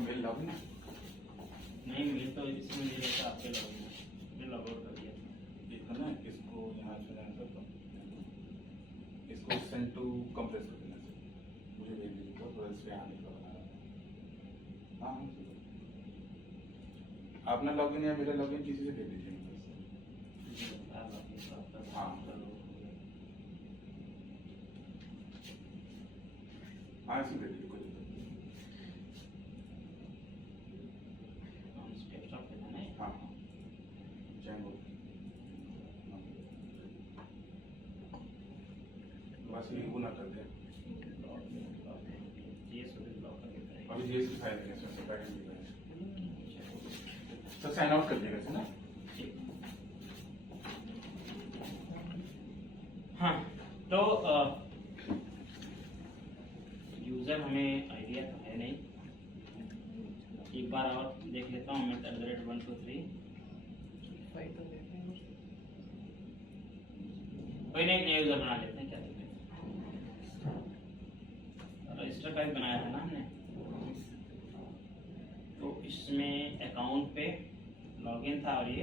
Mail login नहीं mail तो इसमें ये रहता है आपके लॉगिन में लॉग आउट कर दिया लिखा ना, इसको यहाँ से इसको सेंड टू कंप्रेस कर देना सर, मुझे भेज दीजिए तो थोड़ा इस पे आने का बना रहा है। हाँ हाँ सर, अपना लॉगिन या मेरा लॉगिन किसी से दे दीजिए हाँ हाँ इसी दे दीजिए कोई दिक्कत नहीं। हाँ हाँ जैंगो बस यही गुना कर दे अभी ये फाइल है सर सर साइन आउट कर दीजिएगा सर ना। हाँ तो यूजर हमें आइडिया तो है नहीं, एक बार और देख लेता हूँ मैं @123 कोई नहीं, नया यूजर बना लेते हैं, क्या दिक्कत है। रजिस्टर का भी बनाया था ना हमने, तो इसमें अकाउंट पे लॉगिन था और ये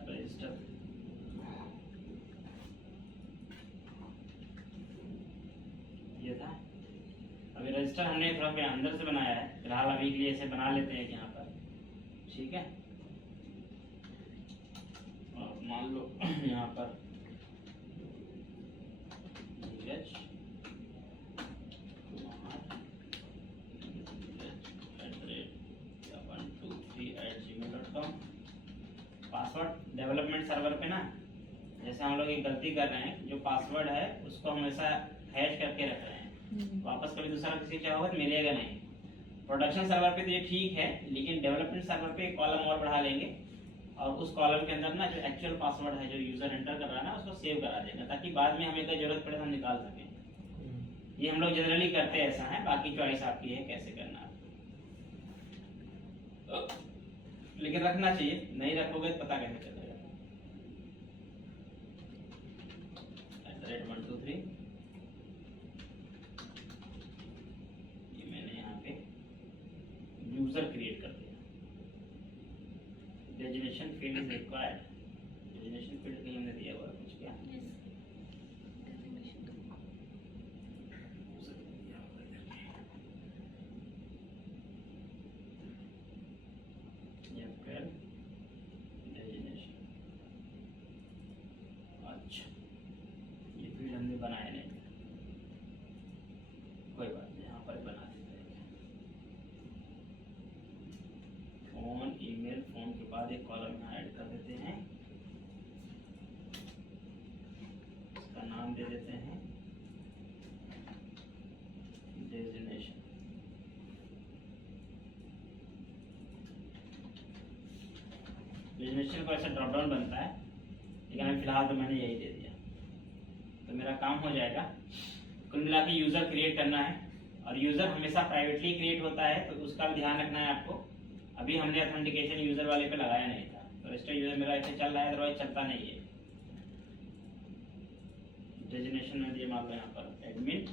रजिस्टर ये था। अभी रजिस्टर हमने थोड़ा पे अंदर से बनाया है, फिलहाल अभी के लिए इसे बना लेते हैं यहाँ पर, ठीक है। और मान लो यहाँ पर पासवर्ड डेवलपमेंट सर्वर पे ना, जैसे हम लोग एक गलती कर रहे हैं, जो पासवर्ड है उसको हमेशा हैश करके रख रहे हैं, वापस कभी दूसरा किसी चाहे होगा तो मिलेगा नहीं। प्रोडक्शन सर्वर पे तो ये ठीक है, लेकिन डेवलपमेंट सर्वर पे एक कॉलम और बढ़ा लेंगे और उस कॉलम के अंदर ना जो एक्चुअल पासवर्ड है जो यूजर एंटर कर रहा है ना उसको सेव करा देंगे, ताकि बाद में हमें कोई जरूरत पड़े तो हम निकाल सकें। ये हम लोग जनरली करते हैं, ऐसा है, बाकी चॉइस आपकी है कैसे करना है, लेकिन रखना चाहिए, नहीं रखोगे तो पता कैसे चलेगा। @123 ये मैंने यहाँ पे यूजर क्रिएट कर दिया। Designation field is required, designation field कहीं हमने दिया हुआ कुछ क्या? अच्छा ये फील्ड हमने बनाया नहीं, कोई बात नहीं, यहाँ पर बना देते हैं। फोन ईमेल, फोन के बाद एक कॉलम यहाँ ऐड कर देते हैं, इसका नाम दे देते हैं डेजिग्नेशन। डेजिग्नेशन को ऐसा ड्रॉप डाउन बनता है, लेकिन अभी फिलहाल तो मैंने यही दे दिया, तो मेरा काम हो जाएगा। कुल मिला के यूजर क्रिएट करना है, और यूजर हमेशा प्राइवेटली क्रिएट होता है, तो उसका भी ध्यान रखना है आपको। अभी हमने ऑथेंटिकेशन यूजर वाले पे लगाया नहीं था, तो रजिस्टर यूजर मेरा ऐसे चल रहा है, अदरवाइज चलता नहीं है। डेजिग्नेशन में दिए मान लो यहाँ पर admin,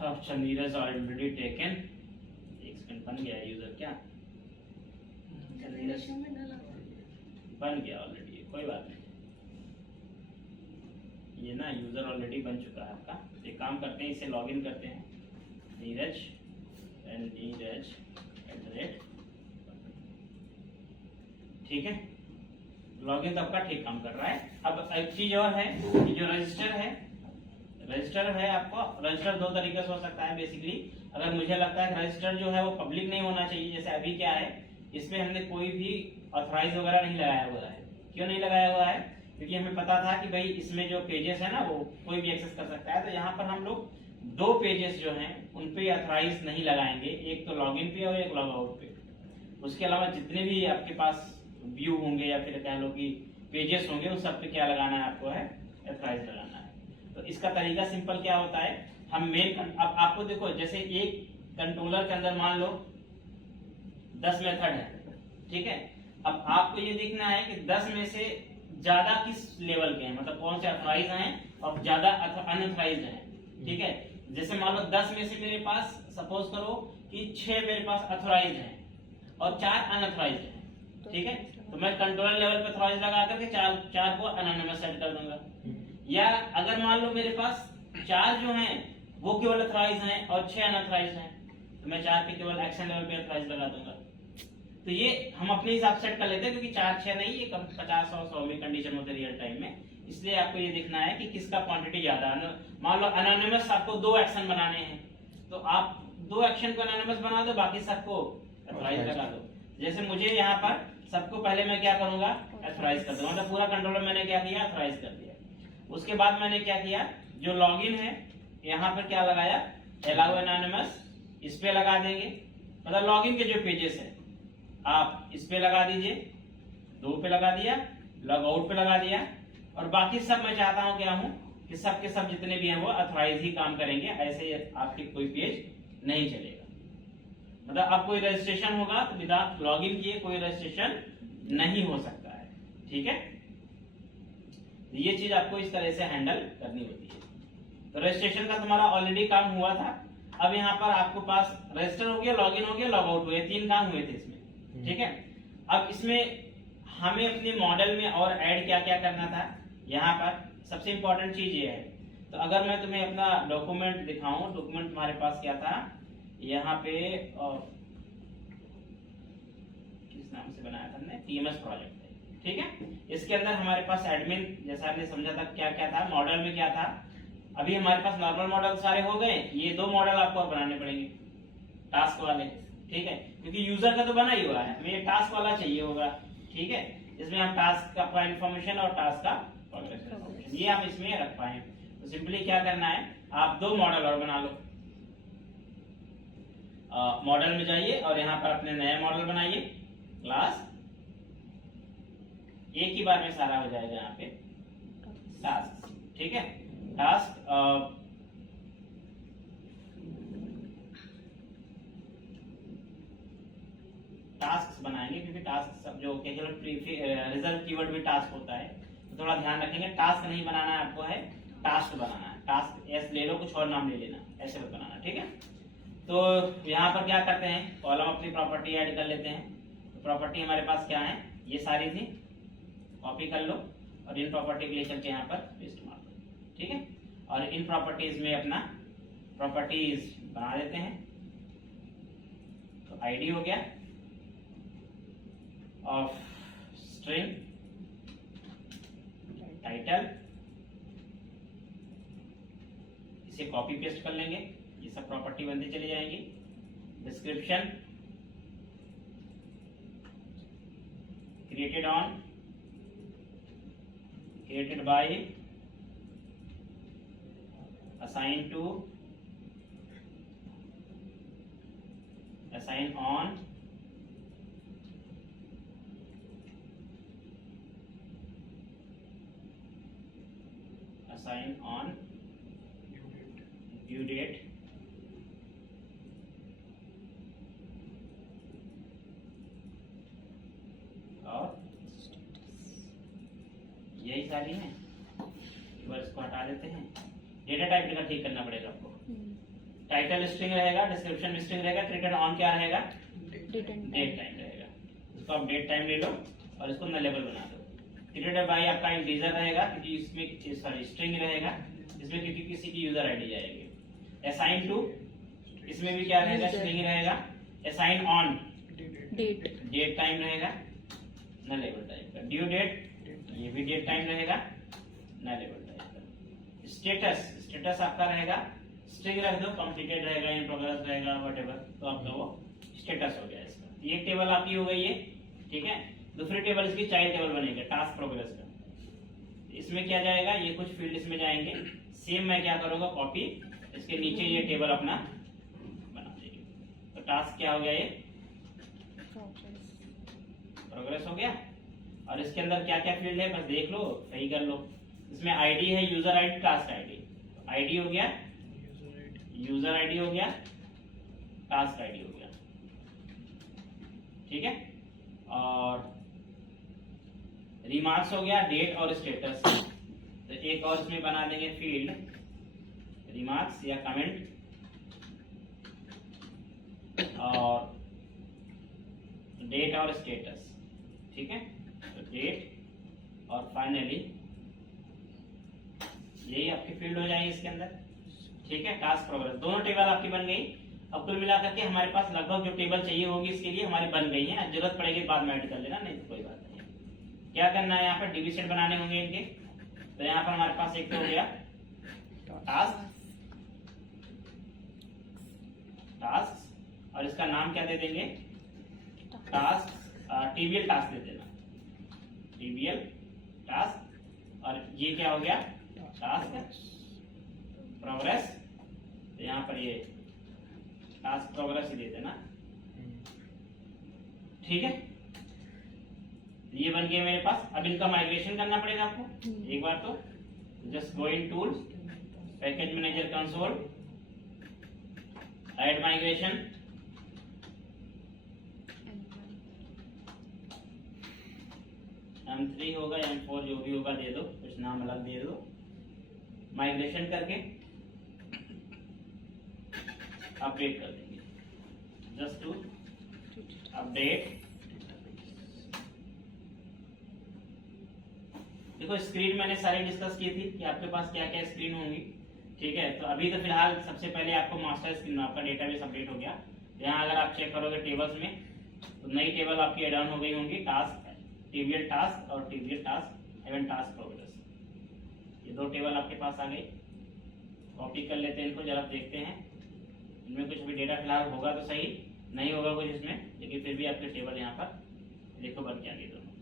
option Neeraj already taken, एक सेकंड बन गया यूजर क्या? नीरज बन गया ऑलरेडी, कोई बात नहीं, ये ना यूजर ऑलरेडी बन चुका है आपका। एक काम करते हैं, इसे लॉगिन करते हैं, नीरज ठीक है, लॉगिन तो आपका ठीक काम कर रहा है। अब एक चीज और है कि जो रजिस्टर है आपको, रजिस्टर दो तरीके से हो सकता है बेसिकली। अगर मुझे लगता है रजिस्टर जो है वो पब्लिक नहीं होना चाहिए, जैसे अभी क्या है, इसमें हमने कोई भी ऑथराइज वगैरह नहीं लगाया हुआ है। क्यों नहीं लगाया हुआ है? क्योंकि हमें पता था कि भाई इसमें जो पेजेस है ना वो कोई भी एक्सेस कर सकता है। तो यहाँ पर हम लोग दो पेजेस जो हैं उन पे ऑथराइज नहीं लगाएंगे, एक तो लॉगिन पे और एक लॉग आउट पे। उसके अलावा जितने भी आपके पास व्यू होंगे या फिर कह लो कि पेजेस होंगे, उन सब पे क्या लगाना है आपको है, ऑथराइज लगाना है। तो इसका तरीका सिंपल क्या होता है हम मेन अब आपको देखो, जैसे एक कंट्रोलर के अंदर मान लो 10 मेथड है, ठीक है। अब आपको ये देखना है कि 10 में से ज्यादा किस लेवल के हैं, मतलब कौन से ऑथराइज हैं और ज्यादा अनऑथराइज्ड हैं, ठीक है। जैसे मान लो 10 में से मेरे पास सपोज करो कि 6 मेरे पास ऑथराइज्ड हैं और 4 अनऑथराइज्ड हैं, ठीक है। तो मैं कंट्रोलर लेवल पे ऑथराइज लगा करके 4 को एनोनिमस सेट कर दूंगा। या अगर मान लो मेरे पास 4 जो हैं वो केवल ऑथराइज हैं और 6 अनऑथराइज्ड हैं, तो मैं 4 पे केवल एक्शन लेवल पे ऑथराइज लगा दूंगा। तो ये हम अपने हिसाब से सेट कर लेते हैं, क्योंकि 4-6 नहीं, ये 50 और 100 में कंडीशन होते रियल टाइम में। इसलिए आपको ये देखना है कि किसका क्वांटिटी ज्यादा है। मान लो एनोनिमस आपको 2 एक्शन बनाने हैं, तो आप 2 एक्शन को एनोनिमस बना दो, बाकी सबको ऑथराइज लगा दो। जैसे मुझे यहाँ पर सबको पहले मैं क्या करूंगा, ऑथराइज कर दूंगा, मतलब पूरा कंट्रोलर मैंने क्या किया, ऑथराइज कर दिया। उसके बाद मैंने क्या किया, जो लॉगिन है यहाँ पर क्या लगाया, अलाउ एनोनिमस, इस पे लगा देंगे। मतलब लॉगिन के जो पेजेस है आप इस पे लगा दीजिए, 2 पे लगा दिया, लॉग आउट पे लगा दिया, और बाकी सब मैं चाहता हूं क्या हूं कि सब के सब जितने भी हैं वो ऑथराइज ही काम करेंगे, ऐसे आपके कोई पेज नहीं चलेगा। मतलब अब कोई रजिस्ट्रेशन होगा तो विदाउट लॉगिन किए कोई रजिस्ट्रेशन नहीं हो सकता है, ठीक है। ये चीज आपको इस तरह से हैंडल करनी होती है। तो रजिस्ट्रेशन का तुम्हारा ऑलरेडी काम हुआ था। अब यहाँ पर आपको पास रजिस्टर हो गया, लॉगिन हो गया, लॉग आउट हो गया, 3 काम हुए थे इसमें, ठीक है। अब इसमें हमें अपने मॉडल में और ऐड क्या क्या करना था, यहाँ पर सबसे इंपॉर्टेंट चीज ये है। तो अगर मैं तुम्हें अपना डॉक्यूमेंट दिखाऊं, डॉक्यूमेंट तुम्हारे पास क्या था, यहाँ पे किस नाम से बनाया था हमने, टीएमएस प्रोजेक्ट है, ठीक है। इसके अंदर हमारे पास एडमिन, जैसा हमने समझा था क्या क्या था, मॉडल में क्या था। अभी हमारे पास नॉर्मल मॉडल सारे हो गए, ये 2 मॉडल आपको और बनाने पड़ेंगे टास्क वाले, ठीक है, क्योंकि यूजर का तो बना ही हुआ है, हमें ये टास्क वाला चाहिए होगा, ठीक है। इसमें हम टास्क का इन्फॉर्मेशन और टास्क का प्रोग्रेस इन्फॉर्मेशन ये हम इसमें रख पाए। तो सिंपली क्या करना है, आप 2 मॉडल और बना लो। मॉडल में जाइए और यहाँ पर अपने नया मॉडल बनाइए, क्लास, एक ही बार में सारा हो जाएगा यहाँ पे टास्क, ठीक है। टास्क टास्क बनाएंगे, क्योंकि टास्क सब जो रिजल्ट कीवर्ड भी टास्क होता है, तो थोड़ा ध्यान रखेंगे। टास्क नहीं बनाना है आपको, है टास्क बनाना है। टास्क एस ले लो, कुछ और नाम ले लेना, ऐसे मत बनाना, ठीक है। तो यहाँ पर क्या करते हैं, कॉलम अपनी प्रॉपर्टी ऐड कर लेते हैं। तो प्रॉपर्टी हमारे पास क्या है, ये सारी थी, कॉपी कर लो और इन प्रॉपर्टी को लेकर के यहाँ पर पेस्ट मार दो, ठीक है। और इन प्रॉपर्टीज में अपना प्रॉपर्टीज बना देते हैं। तो आईडी हो गया ऑफ स्ट्रिंग, टाइटल, इसे कॉपी पेस्ट कर लेंगे, ये सब प्रॉपर्टी बनती चली जाएंगी। Description, created on, created by, assign to, assign on, assign on, due date, और यही सारी है। एक बार इसको हटा देते हैं। डेटा टाइप का ठीक करना पड़ेगा आपको। टाइटल स्ट्रिंग रहेगा, डिस्क्रिप्शन स्ट्रिंग रहेगा, क्रिएटेड ऑन क्या रहेगा, डेट टाइम रहेगा। इसको आप डेट टाइम ले लो और इसको नलेबल बना दो। क्रिएटेड बाय आपका इंटीजर रहेगा, क्योंकि इसमें सॉरी स्ट्रिंग रहेगा, इसमें क्योंकि किसी की यूजर आईडी जाएगी। असाइन टू, इसमें भी क्या रहेगा, स्ट्रिंग रहेगा। असाइन ऑन, डेट टाइम रहेगा, नलेबल टाइप का। ड्यू डेट, ये भी डेट टाइम रहेगा, नलेबल टाइप का। स्टेटस, स्टेटस आपका रहेगा, स्ट्रिंग रख दो, कंप्लीटेड रहेगा, इन प्रोग्रेस रहेगा, व्हाटएवर, तो आपका वो स्टेटस हो गया इसका। ये टेबल आपकी हो गई है, ठीक है। दूसरी टेबल इसकी चाइल्ड टेबल बनेगी, टास्क प्रोग्रेस का। इसमें क्या जाएगा, ये कुछ फील्ड इसमें जाएंगे। सेम मैं क्या करूंगा, कॉपी, इसके नीचे ये टेबल अपना बना देंगे। तो टास्क क्या हो गया, ये प्रोग्रेस हो गया। और इसके अंदर क्या क्या फील्ड है बस देख लो, सही कर लो। इसमें आईडी है, user ID, task ID. ID हो गया यूजर आईडी हो गया, टास्क आईडी हो गया, ठीक है। और रिमार्क्स हो गया, डेट और स्टेटस। तो एक और इसमें बना देंगे फील्ड रिमार्क्स या कमेंट, और डेट और स्टेटस, ठीक है। तो डेट और फाइनली यही आपकी फील्ड हो जाएगी इसके अंदर, ठीक है। टास्क प्रोग्रेस, दोनों टेबल आपकी बन गई। अब कुल मिलाकर के हमारे पास लगभग जो टेबल चाहिए होगी इसके लिए हमारी बन गई है। जरूरत पड़ेगी बाद में ऐड कर लेना, नहीं तो कोई बात नहीं। क्या करना है, यहाँ पर डीबी सेट बनाने होंगे इनके। तो यहाँ पर हमारे पास एक तो हो गया टास्क, और इसका नाम क्या दे देंगे, टास्क, टीबीएल टास्क दे देना, टीबीएल टास्क। और ये क्या हो गया, टास्क प्रोग्रेस। तो यहाँ पर ये टास्क प्रोग्रेस ही दे देना, ठीक है। ये बन गया मेरे पास। अब इनका माइग्रेशन करना पड़ेगा आपको एक बार। तो just go in tool, package manager console, add migration, M3 होगा M4 जो भी होगा दे दो, कुछ नाम अलग दे दो। माइग्रेशन करके अपडेट कर देंगे, जस्ट टू अपडेट। देखो स्क्रीन मैंने सारी डिस्कस की थी कि आपके पास क्या क्या स्क्रीन होंगी, ठीक है। तो अभी तो फिलहाल सबसे पहले आपको मास्टर स्क्रीन, आपका डेटाबेस अपडेट हो गया। यहाँ अगर आप चेक करोगे टेबल्स में, तो नई टेबल आपकी एड ऑन हो गई होंगी, टास्क, टीबीएल टास्क और टीबीएल टास्क एवं टास्क प्रोग्रेस। ये दो टेबल आपके पास आ गई। कॉपी कर लेते हैं इनको, जरा देखते हैं इनमें कुछ भी डेटा फिलहाल होगा तो सही, नहीं होगा कुछ इसमें, लेकिन फिर भी आपके टेबल यहाँ पर देखो बन के आ गई दोनों,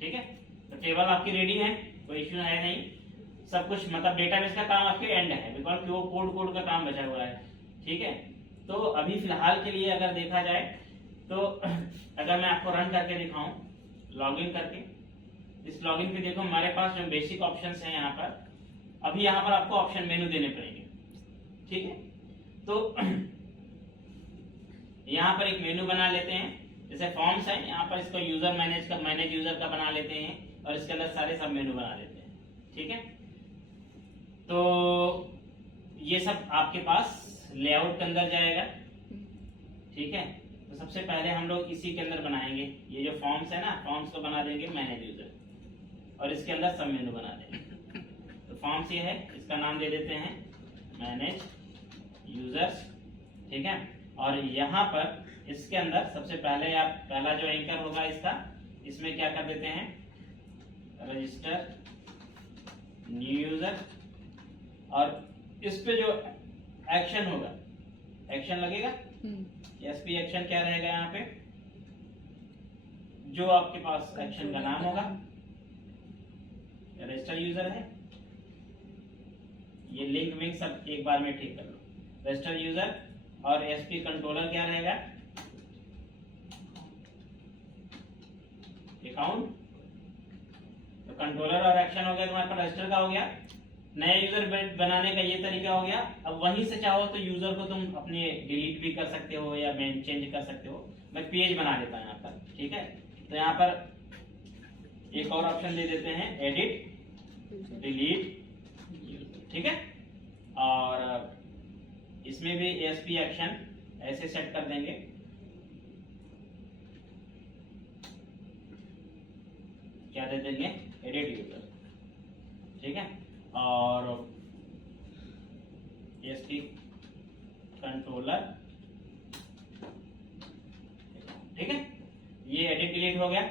ठीक है। तो टेबल आपकी रेडी है, कोई इश्यू है नहीं, सब कुछ मतलब डेटाबेस का काम आपके एंड है, बिकॉज वो कोड का काम बचा हुआ है, ठीक है। तो अभी फिलहाल के लिए अगर देखा जाए तो अगर मैं आपको रन करके दिखाऊं, लॉगिन करके, इस लॉगिन पे देखो हमारे पास जो बेसिक ऑप्शंस हैं यहाँ पर, अभी यहाँ पर आपको ऑप्शन मेनू देने पड़ेंगे, ठीक है। तो यहाँ पर एक मेनू बना लेते हैं, जैसे फॉर्म्स है यहाँ पर, इसको यूजर मैनेज यूजर का बना लेते हैं, और इसके अंदर सारे सब मेनू बना लेते हैं, ठीक है। तो ये सब आपके पास लेआउट के अंदर जाएगा, ठीक है। तो सबसे पहले हम लोग इसी के अंदर बनाएंगे, ये जो फॉर्म्स है ना, फॉर्म्स को बना देंगे मैनेज यूजर, और इसके अंदर सब मेनू बना देंगे। तो फॉर्म्स ये है, इसका नाम दे देते हैं मैनेज यूजर्स, ठीक है। और यहाँ पर इसके अंदर सबसे पहले आप पहला जो एंकर होगा इसका, इसमें क्या कर देते हैं, रजिस्टर न्यू यूजर, और इस पे जो एक्शन होगा, एक्शन लगेगा, एसपी एक्शन क्या रहेगा यहाँ पे, जो आपके पास एक्शन का नाम होगा, रजिस्टर यूजर है, ये लिंक विंक सब एक बार में ठीक कर लो, रजिस्टर यूजर। और एसपी कंट्रोलर क्या रहेगा, अकाउंट। तो कंट्रोलर और एक्शन हो गया तुम्हारे पास, रजिस्टर का हो गया। नया यूजर बनाने का ये तरीका हो गया। अब वहीं से चाहो तो यूजर को तुम अपने डिलीट भी कर सकते हो या मैं चेंज कर सकते हो। मैं पेज बना देता हूँ यहाँ पर, ठीक है। तो यहाँ पर एक और ऑप्शन दे देते हैं, एडिट डिलीट, ठीक है। और इसमें भी एसपी एक्शन ऐसे सेट कर देंगे, क्या दे देंगे, एडिट यूजर, ठीक है। और एसपी कंट्रोलर, ठीक है। ये एडिट डिलीट हो गया।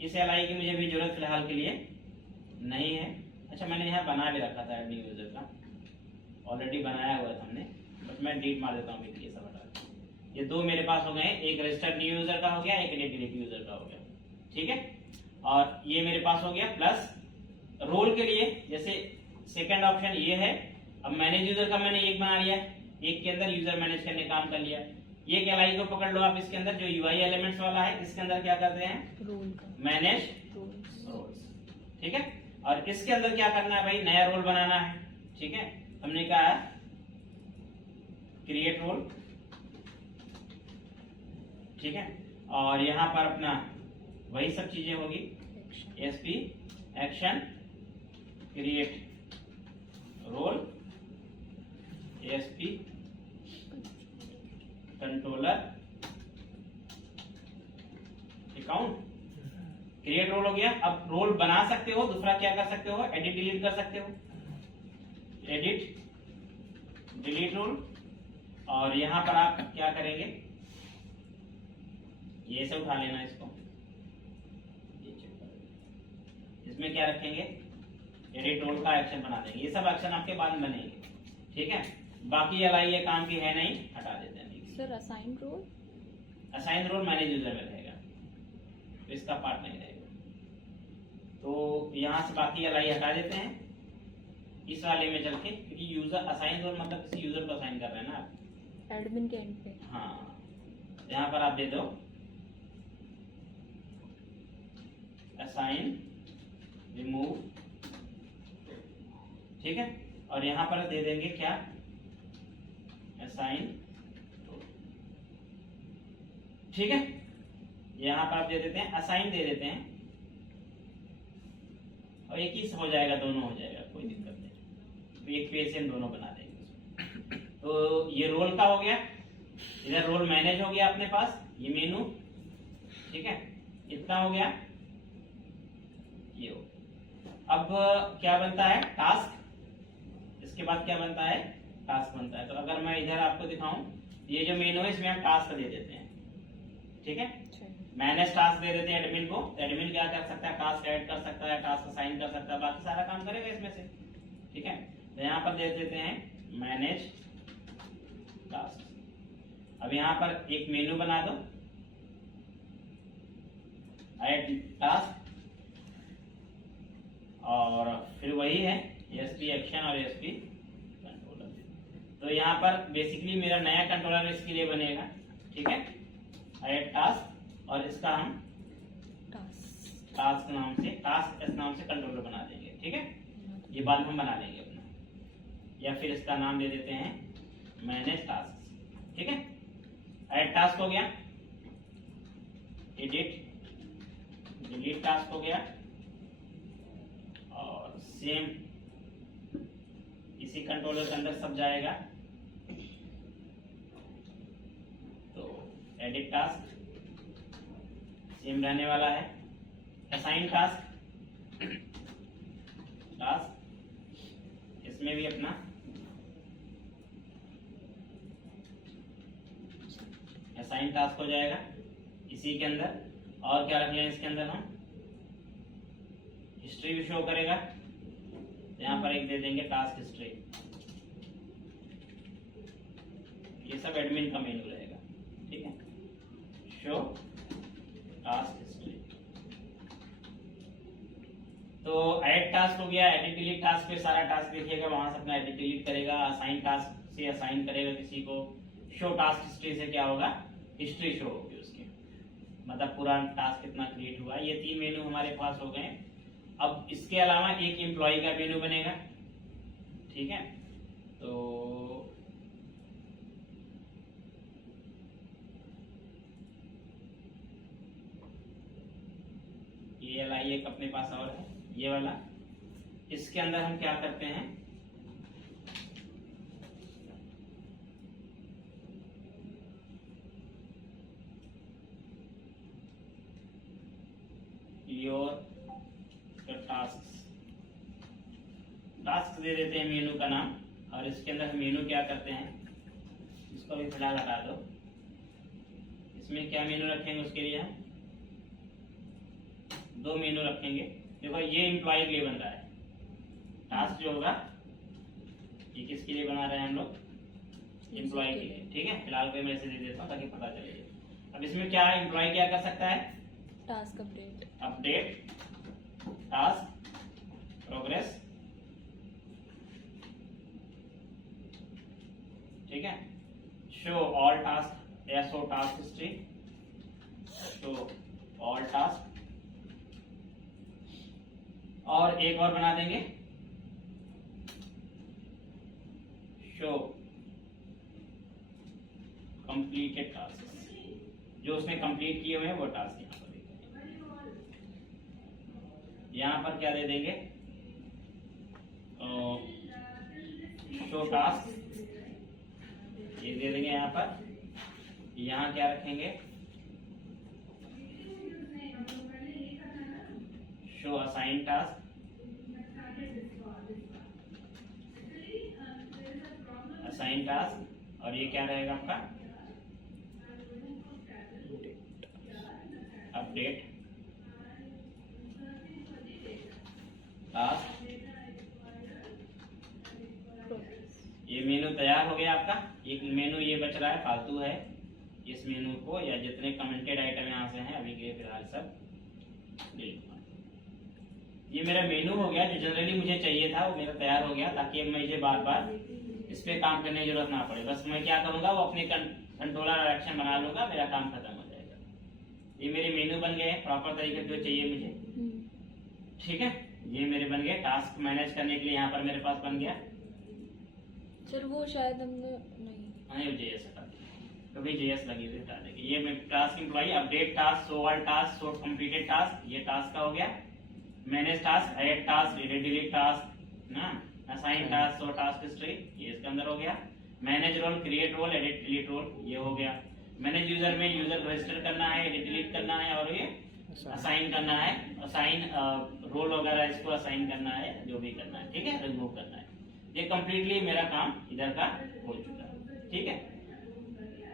इस एलआई की मुझे भी जरूरत फिलहाल के लिए नहीं है। अच्छा, मैंने यहाँ बना भी रखा था एडिट यूजर का, ऑलरेडी बनाया हुआ था हमने, बट मैं डिलीट मार देता हूँ अभी, ये सब हटा। ये दो मेरे पास हो गए, एक रजिस्टर्ड न्यू यूजर का हो गया, एक एडिट डिलीट यूजर का हो गया, ठीक है। और ये मेरे पास हो गया। प्लस रोल के लिए जैसे सेकंड ऑप्शन ये है। अब मैनेज यूजर का मैंने एक बना लिया, एक के अंदर यूजर मैनेज करने काम कर लिया। ये एलआई को पकड़ लो आप, इसके अंदर जो यूआई एलिमेंट्स वाला है, इसके अंदर क्या करते हैं, मैनेज रोल्स, ठीक है। और इसके अंदर क्या करना है भाई, नया रोल बनाना है, ठीक है। हमने कहा क्रिएट रोल, ठीक है। और यहाँ पर अपना वही सब चीजें होगी, SP action, create role, SP controller account, create role हो गया। अब रोल बना सकते हो, दूसरा क्या कर सकते हो, एडिट डिलीट कर सकते हो, एडिट डिलीट रोल। और यहां पर आप क्या करेंगे, ये से उठा लेना इसको, इसमें क्या रखेंगे, एडिट रोल का एक्शन बना देंगे। ये सब एक्शन आपके बाद में बनेंगे, ठीक है। बाकी अलाई ये काम की है नहीं, हटा देते हैं। Sir assign role, assign role manage user में रहेगा, तो इसका पार्ट नहीं रहेगा। तो यहां से बाकी अलाई हटा देते हैं इस वाले में चल के, क्योंकि यूजर असाइन रोल मतलब किसी यूजर को असाइन कर रहे हैं ना आप, एडमिन के एंड पे। हाँ, यहाँ पर आप दे दो असाइन रिमूव, ठीक है। और यहाँ पर दे देंगे क्या, असाइन, ठीक है। यहाँ पर आप दे देते हैं असाइन, दे देते हैं, और एक ही हो जाएगा, दोनों हो जाएगा, कोई दिक्कत नहीं। तो एक पेज से हम दोनों बना देंगे। तो ये रोल का हो गया, इधर रोल मैनेज हो गया अपने पास, ये मेनू, ठीक है, इतना हो गया, ये हो। अब क्या बनता है, टास्क। इसके बाद क्या बनता है, टास्क बनता है। तो अगर मैं इधर आपको दिखाऊं, ये जो मेनू है इसमें हम टास्क दे देते हैं, ठीक है। मैनेज टास्क दे देते हैं एडमिन को, तो एडमिन क्या कर सकता है, टास्क ऐड कर सकता है, टास्क असाइन कर सकता है, बाकी सारा काम करेगा इसमें से, ठीक है। तो यहाँ पर दे देते हैं मैनेज टास्क। अब यहाँ पर एक मेनू बना दो, ऐड टास्क, और फिर वही है एसपी एक्शन और एसपी कंट्रोलर। तो यहाँ पर बेसिकली मेरा नया कंट्रोलर इसके लिए बनेगा, ठीक है, ऐड टास्क, और इसका हम टास्क नाम से, टास्क एस नाम से कंट्रोलर बना देंगे, ठीक है। ये बाद में हम बना लेंगे अपना, या फिर इसका नाम दे देते हैं मैनेज टास्क, ठीक है। ऐड टास्क हो गया, एडिट डिलीट टास्क हो गया, और सेम इसी कंट्रोलर के अंदर सब जाएगा। तो एडिट टास्क सेम रहने वाला है, असाइन टास्क, इसमें भी अपना असाइन टास्क हो जाएगा इसी के अंदर। और क्या रख लें इसके अंदर, हम हिस्ट्री भी शो करेगा, तो यहाँ पर एक दे देंगे टास्क हिस्ट्री। ये सब एडमिन का मेनू रहेगा, ठीक है, शो टास्क हिस्ट्री। तो ऐड टास्क हो गया, एडिट डिलीट टास्क पे सारा टास्क देखिएगा, वहां से अपना एडिट डिलीट करेगा, असाइन टास्क से असाइन करेगा किसी को, शो टास्क हिस्ट्री से क्या होगा, हिस्ट्री शो होगी उसकी, मतलब पूरा टास्क कितना क्रिएट हुआ। ये 3 मेनू हमारे पास हो गए। अब इसके अलावा एक एम्प्लॉय का मेनू बनेगा, ठीक है। तो ये वाला एक अपने पास और है, ये वाला। इसके अंदर हम क्या करते हैं, योर टास्क दे देते हैं मेनू का नाम, और इसके अंदर मेनू क्या करते हैं, इसको भी फिलहाल हटा दो। इसमें क्या मेनू रखेंगे, उसके लिए हम 2 मेनू रखेंगे। देखो ये एम्प्लॉय के लिए बन रहा है, टास्क जो होगा ये किसके लिए बना रहे हैं हम लोग, एम्प्लॉय के लिए, ठीक है। फिलहाल कोई मैं ऐसे दे देता हूँ ताकि पता चले। अब इसमें क्या एम्प्लॉय क्या कर सकता है, टास्क अपडेट टास्क प्रोग्रेस, ठीक है, शो ऑल टास्क या show task history, show all task. और एक और बना देंगे, शो कंप्लीटेड टास्क, जो उसने कंप्लीट किए हुए हैं वो टास्क यहाँ पर देखेंगे। यहाँ पर क्या दे देंगे, शो टास्क ये दे देंगे यहाँ पर। यहाँ क्या रखेंगे, show assign task, assign task, और ये क्या रहेगा आपका अपडेट टास्क। ये मेनू तैयार हो गया आपका। एक मेनू ये बच रहा है, फालतू है, इस मेनू को या जितने कमेंटेड आइटम यहाँ से हैं अभी के फिलहाल सब डिलीट। ये मेरा मेनू हो गया, जो जनरली मुझे चाहिए था वो मेरा तैयार हो गया, ताकि अब मुझे बार बार इस पे काम करने की जरूरत ना पड़े। बस मैं क्या करूंगा, वो अपने कंट्रोलर और एक्शन बना लूंगा, मेरा काम खत्म हो जाएगा। ये मेरे मेनू बन गए प्रॉपर तरीके से जो चाहिए मुझे। ठीक है, ये मेरे बन गए। टास्क मैनेज करने के लिए यहाँ पर मेरे पास बन गया। सर वो शायद हमने नहीं जेएस हटा दिया, कभी जेएस लगी हुई हटा देंगे। ये मैं task employee, update task, show all task, show completed task, ये टास्क का हो गया। Manage task, add task, delete task ना, assign task, show task history, ये इसके अंदर हो गया। Manage role, create role, edit delete role, ये हो गया। मैनेज यूजर में यूजर रजिस्टर करना है, एडिट डिलीट करना है, और ये असाइन करना है, असाइन रोल वगैरह इसको असाइन करना है, जो भी करना है। ठीक है, रिमूव करना है। ये कंप्लीटली मेरा काम इधर का हो चुका है। ठीक है,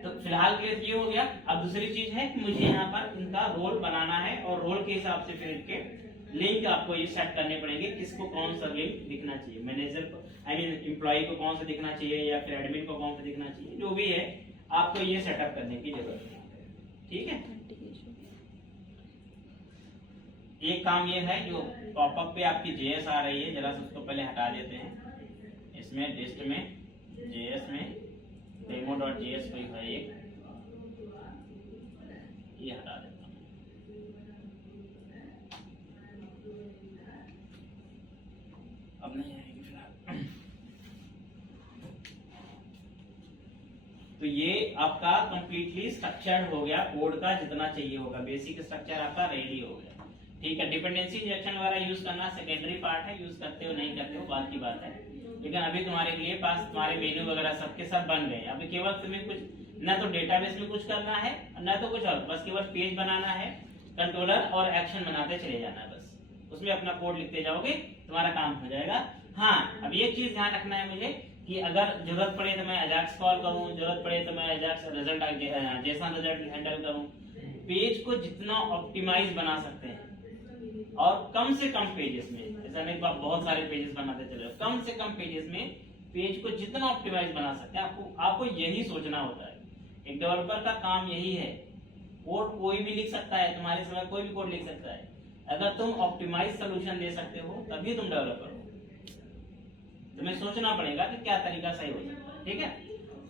तो फिलहाल के लिए ये हो गया। अब दूसरी चीज है कि मुझे यहाँ पर इनका रोल बनाना है, और रोल के हिसाब से फिर इनके लिंक आपको ये सेट करने पड़ेंगे, किसको कौन सा लिंक दिखना चाहिए, मैनेजर को आई मीन एम्प्लॉय को कौन सा दिखना चाहिए, या फिर एडमिन को कौन सा दिखना चाहिए, जो भी है आपको ये सेटअप करने की जरूरत है। ठीक है, एक काम ये है, जो पॉपअप पे आपकी जेएस आ रही है, जरा से उसको पहले हटा देते हैं। इसमें लिस्ट में जेएस में demo.js कोई है एक, ये हटा देता हूँ। अब नहीं आएगी फिलहाल। तो ये आपका कंप्लीटली स्ट्रक्चर्ड हो गया, कोड का जितना चाहिए होगा, बेसिक स्ट्रक्चर आपका रेडी हो गया। ठीक है, डिपेंडेंसी इंजेक्शन वगैरह यूज करना सेकेंडरी पार्ट है, यूज करते हो नहीं करते हो बात की बात है, लेकिन अभी तुम्हारे लिए पास तुम्हारे मेन्यू वगैरह सबके सब बन गए। अभी केवल तुम्हें कुछ न तो डेटाबेस में कुछ करना है न तो कुछ और, बस केवल पेज बनाना है, कंट्रोलर और एक्शन बनाते चले जाना है। बस उसमें अपना कोड लिखते जाओगे, तुम्हारा काम हो जाएगा। हाँ, अब एक चीज ध्यान रखना है मुझे कि अगर जरूरत पड़े तो मैं अजाक्स कॉल करूं, जरूरत पड़े तो मैं Ajax result JSON result handle करूं। पेज को जितना ऑप्टिमाइज बना सकते हैं, और कम से कम पेजेस में, ऐसा नहीं कि आप बहुत सारे पेजेस बनाते चले, कम से कम पेजेस में पेज को जितना ऑप्टिमाइज बना सकते हैं, आपको यही सोचना होता है। एक डेवलपर का काम यही है। कोड कोई भी लिख सकता है, तुम्हारे समय कोई भी कोड लिख सकता है। अगर तुम ऑप्टिमाइज सोल्यूशन दे सकते हो तभी तुम डेवलपर हो। तुम्हें सोचना पड़ेगा कि क्या तरीका सही हो सकता है। ठीक है,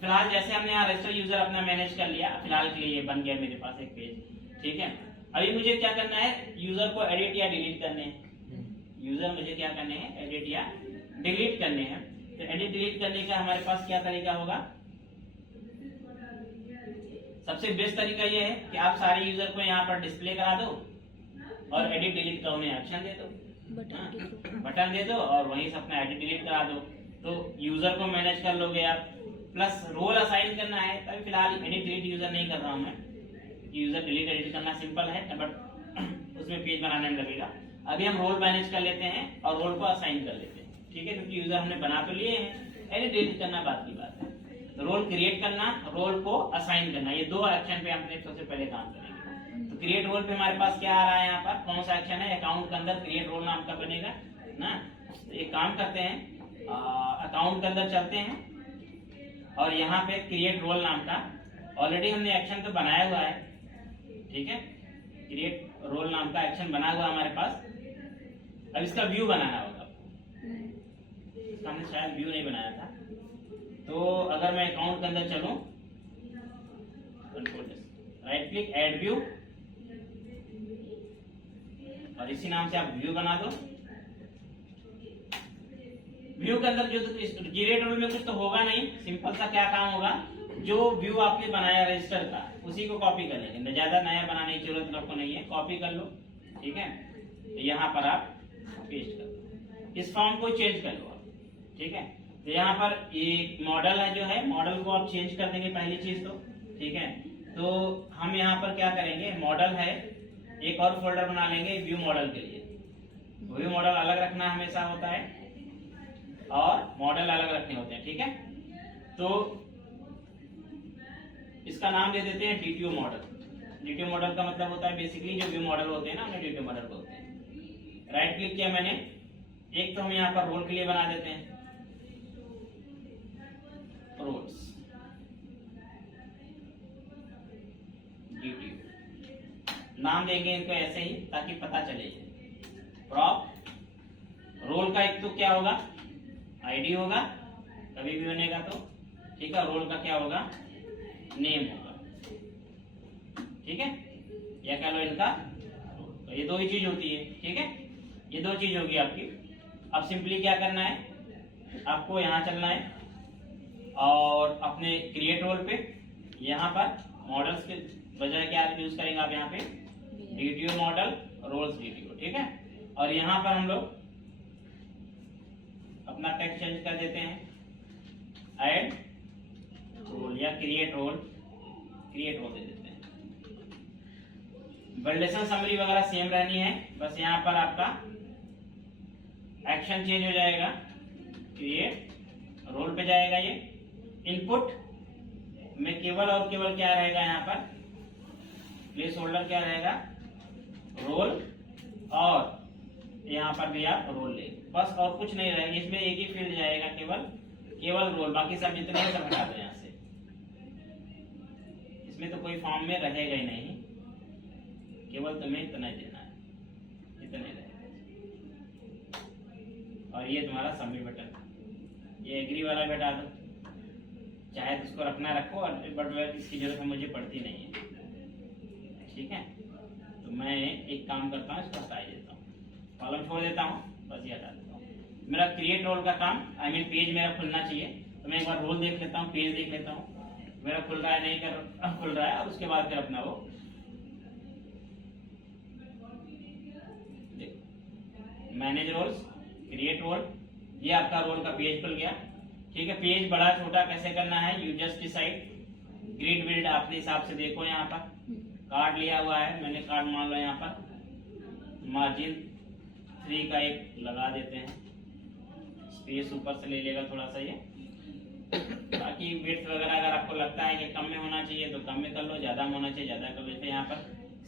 फिलहाल जैसे हमने यहाँ रजिस्टर यूजर अपना मैनेज कर लिया, फिलहाल के लिए ये बन गया मेरे पास एक पेज। ठीक है, अभी मुझे क्या करना है, यूजर को एडिट या डिलीट करने हैं। यूजर मुझे क्या करने हैं, एडिट या डिलीट करने हैं। तो एडिट डिलीट करने का हमारे पास क्या तरीका होगा, सबसे बेस्ट तरीका ये है कि आप सारे यूजर को यहाँ पर डिस्प्ले करा दो और एडिट डिलीट का उन्हें एक्शन दे दो, बटन दे दो, और वहीं से अपना एडिट डिलीट करा दो। तो यूजर को मैनेज कर लोगे आप, प्लस रोल असाइन करना है। तभी फिलहाल एडिट डिलीट यूजर नहीं कर रहा हूँ मैं, यूजर डिलीट एडिट करना सिंपल है, बट उसमें पेज बनाने में लगेगा। अभी हम रोल मैनेज कर लेते हैं और रोल को असाइन कर लेते हैं। ठीक है, क्योंकि यूजर हमने बना तो लिए हैं, एडिट डिलीट करना बात की बात है। तो रोल क्रिएट करना, रोल को असाइन करना, ये दो एक्शन पे हम सबसे पहले काम करेंगे। तो क्रिएट रोल पे हमारे पास क्या आ रहा है, यहाँ पर कौन सा एक्शन है, अकाउंट के अंदर क्रिएट रोल नाम का बनेगा ना। तो एक काम करते हैं, अकाउंट के अंदर चलते हैं और यहाँ पे क्रिएट रोल नाम का ऑलरेडी हमने एक्शन तो बनाया हुआ है। ठीक है, क्रिएट रोल नाम का एक्शन बना हुआ हमारे पास। अब इसका व्यू बनाना होगा आपको, इसका हमने शायद व्यू नहीं बनाया था। तो अगर मैं अकाउंट के अंदर चलूं, control right click, add view, और इसी नाम से आप व्यू बना दो। व्यू के अंदर जो क्रिएट रोल में कुछ तो होगा नहीं, सिंपल सा क्या काम होगा, जो व्यू आपने बनाया रजिस्टर का उसी को कॉपी कर लेंगे, ज्यादा नया बनाने की जरूरत आपको नहीं है, कॉपी कर लो। ठीक है, तो यहाँ पर आप पेस्ट कर दो, इस फॉर्म को चेंज कर लो आप। ठीक है, तो यहाँ पर एक मॉडल है जो है, मॉडल को आप चेंज कर देंगे पहली चीज तो। ठीक है, तो हम यहाँ पर क्या करेंगे, मॉडल है, एक और फोल्डर बना लेंगे व्यू मॉडल के लिए। व्यू मॉडल अलग रखना हमेशा होता है और मॉडल अलग रखने होते हैं। ठीक है, तो इसका नाम दे देते हैं डीटीओ मॉडल। डीटीओ मॉडल का मतलब होता है बेसिकली जो व्यू मॉडल होते हैं ना, उन्हें डीटीओ मॉडल बोलते हैं। राइट क्लिक किया मैंने, एक तो हम यहाँ पर रोल के लिए बना देते हैं, रोल्स डीटीओ नाम देंगे इनको ऐसे ही ताकि पता चले। प्रॉप रोल का एक तो क्या होगा, आईडी होगा कभी भी बनेगा तो। ठीक है, रोल का क्या होगा, नेम होगा। ठीक है, या कह लो इनका, तो ये दो ही चीज होती है। ठीक है, ये दो चीज होगी आपकी। अब सिंपली क्या करना है, आपको यहाँ चलना है और अपने क्रिएट रोल पे यहाँ पर मॉडल्स के बजाय क्या यूज करेंगे आप, यहाँ पे डीटीओ मॉडल रोल्स डीटीओ। ठीक है, और यहाँ पर हम लोग अपना टेक्स्ट चेंज कर देते हैं, ऐड रोल या क्रिएट रोल दे देते हैं। वैलिडेशन समरी वगैरह सेम रहनी है, बस यहाँ पर आपका एक्शन चेंज हो जाएगा, क्रिएट रोल पे जाएगा। ये इनपुट में केवल और केवल क्या रहेगा, यहाँ पर प्लेस होल्डर क्या रहेगा, रोल, और यहाँ पर भी आप रोल ले, बस और कुछ नहीं रहेगा। इसमें एक ही फील्ड जाएगा, केवल रोल, बाकी सब जितने हैं सब हटा दो यहाँ से। इसमें तो कोई फॉर्म में रहेगा ही नहीं, केवल तुम्हें इतना ही देना है, इतने रहेगा। और ये तुम्हारा सबमिट बटन, ये एग्री वाला भी हटा दो, चाहे तो इसको रखना रखो, और बट इसकी जरूरत मुझे पड़ती नहीं है। ठीक है, तो मैं एक काम करता हूँ, इसको हटा देता हूँ, कॉलम छोड़ देता हूँ, बस ये हटा देता हूँ। मेरा क्रिएट रोल का काम, आई मीन पेज मेरा खुलना चाहिए, तो मैं एक बार रोल देख लेता हूँ, पेज देख लेता हूँ मेरा खुल रहा है नहीं खुल रहा है, और उसके बाद फिर अपना वो मैनेज रोल्स, क्रिएट रोल, ये आपका रोल का पेज खुल गया। ठीक है, पेज बड़ा छोटा कैसे करना है, यू जस्ट डिसाइड, ग्रिड विड अपने हिसाब से देखो। यहाँ पर कार्ड लिया हुआ है मैंने, कार्ड मान लो, यहाँ पर मार्जिन 3 का एक लगा देते हैं, स्पेस ऊपर से ले लेगा थोड़ा सा ये, बाकी विड्थ वगैरह अगर आपको लगता है कि कम में होना चाहिए तो कम में कर लो, ज्यादा में होना चाहिए ज्यादा कर लो। तो यहाँ पर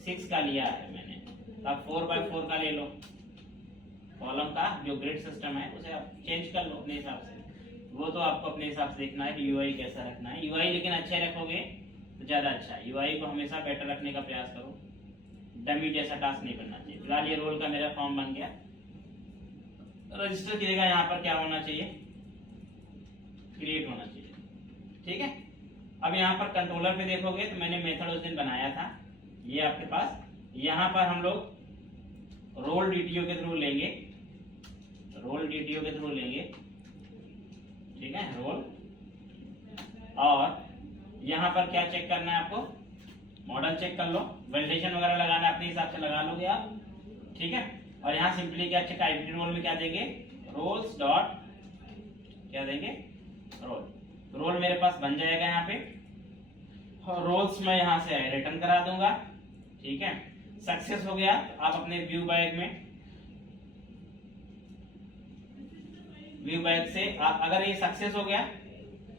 6 का लिया है मैंने, तो आप 4x4 का ले लो। कॉलम का जो ग्रिड सिस्टम है उसे आप चेंज कर लो अपने हिसाब से, वो तो आपको अपने हिसाब से देखना है कि यूआई कैसा रखना है। यूआई लेकिन अच्छे रखोगे तो ज्यादा अच्छा है, यूआई को हमेशा बेटर रखने का प्रयास करो, डमी जैसा टास्क नहीं करना चाहिए। फिलहाल ये रोल का मेरा फॉर्म बन गया। रजिस्टर की जगह यहाँ पर क्या होना चाहिए, क्रिएट होना चाहिए। ठीक है, अब यहाँ पर कंट्रोलर पे देखोगे तो मैंने मेथड उस दिन बनाया था, ये आपके पास। यहाँ पर हम लोग रोल डीटीओ के थ्रू लेंगे, रोल डीटीओ के थ्रू लेंगे। ठीक है, रोल, और यहाँ पर क्या चेक करना है आपको, मॉडल चेक कर लो, वैलिडेशन वगैरह लगाना अपने हिसाब से लगा लोगे आप। ठीक है, और यहाँ सिंपली क्या चेक, आईडी रोल में क्या देंगे, रोल्स डॉट क्या देंगे, रोल। रोल मेरे पास बन जाएगा यहाँ पे, और रोल्स में यहाँ से रिटर्न करा दूंगा। ठीक है, सक्सेस हो गया। आप अपने व्यू बैग में, व्यू बैग से आप अगर ये सक्सेस हो गया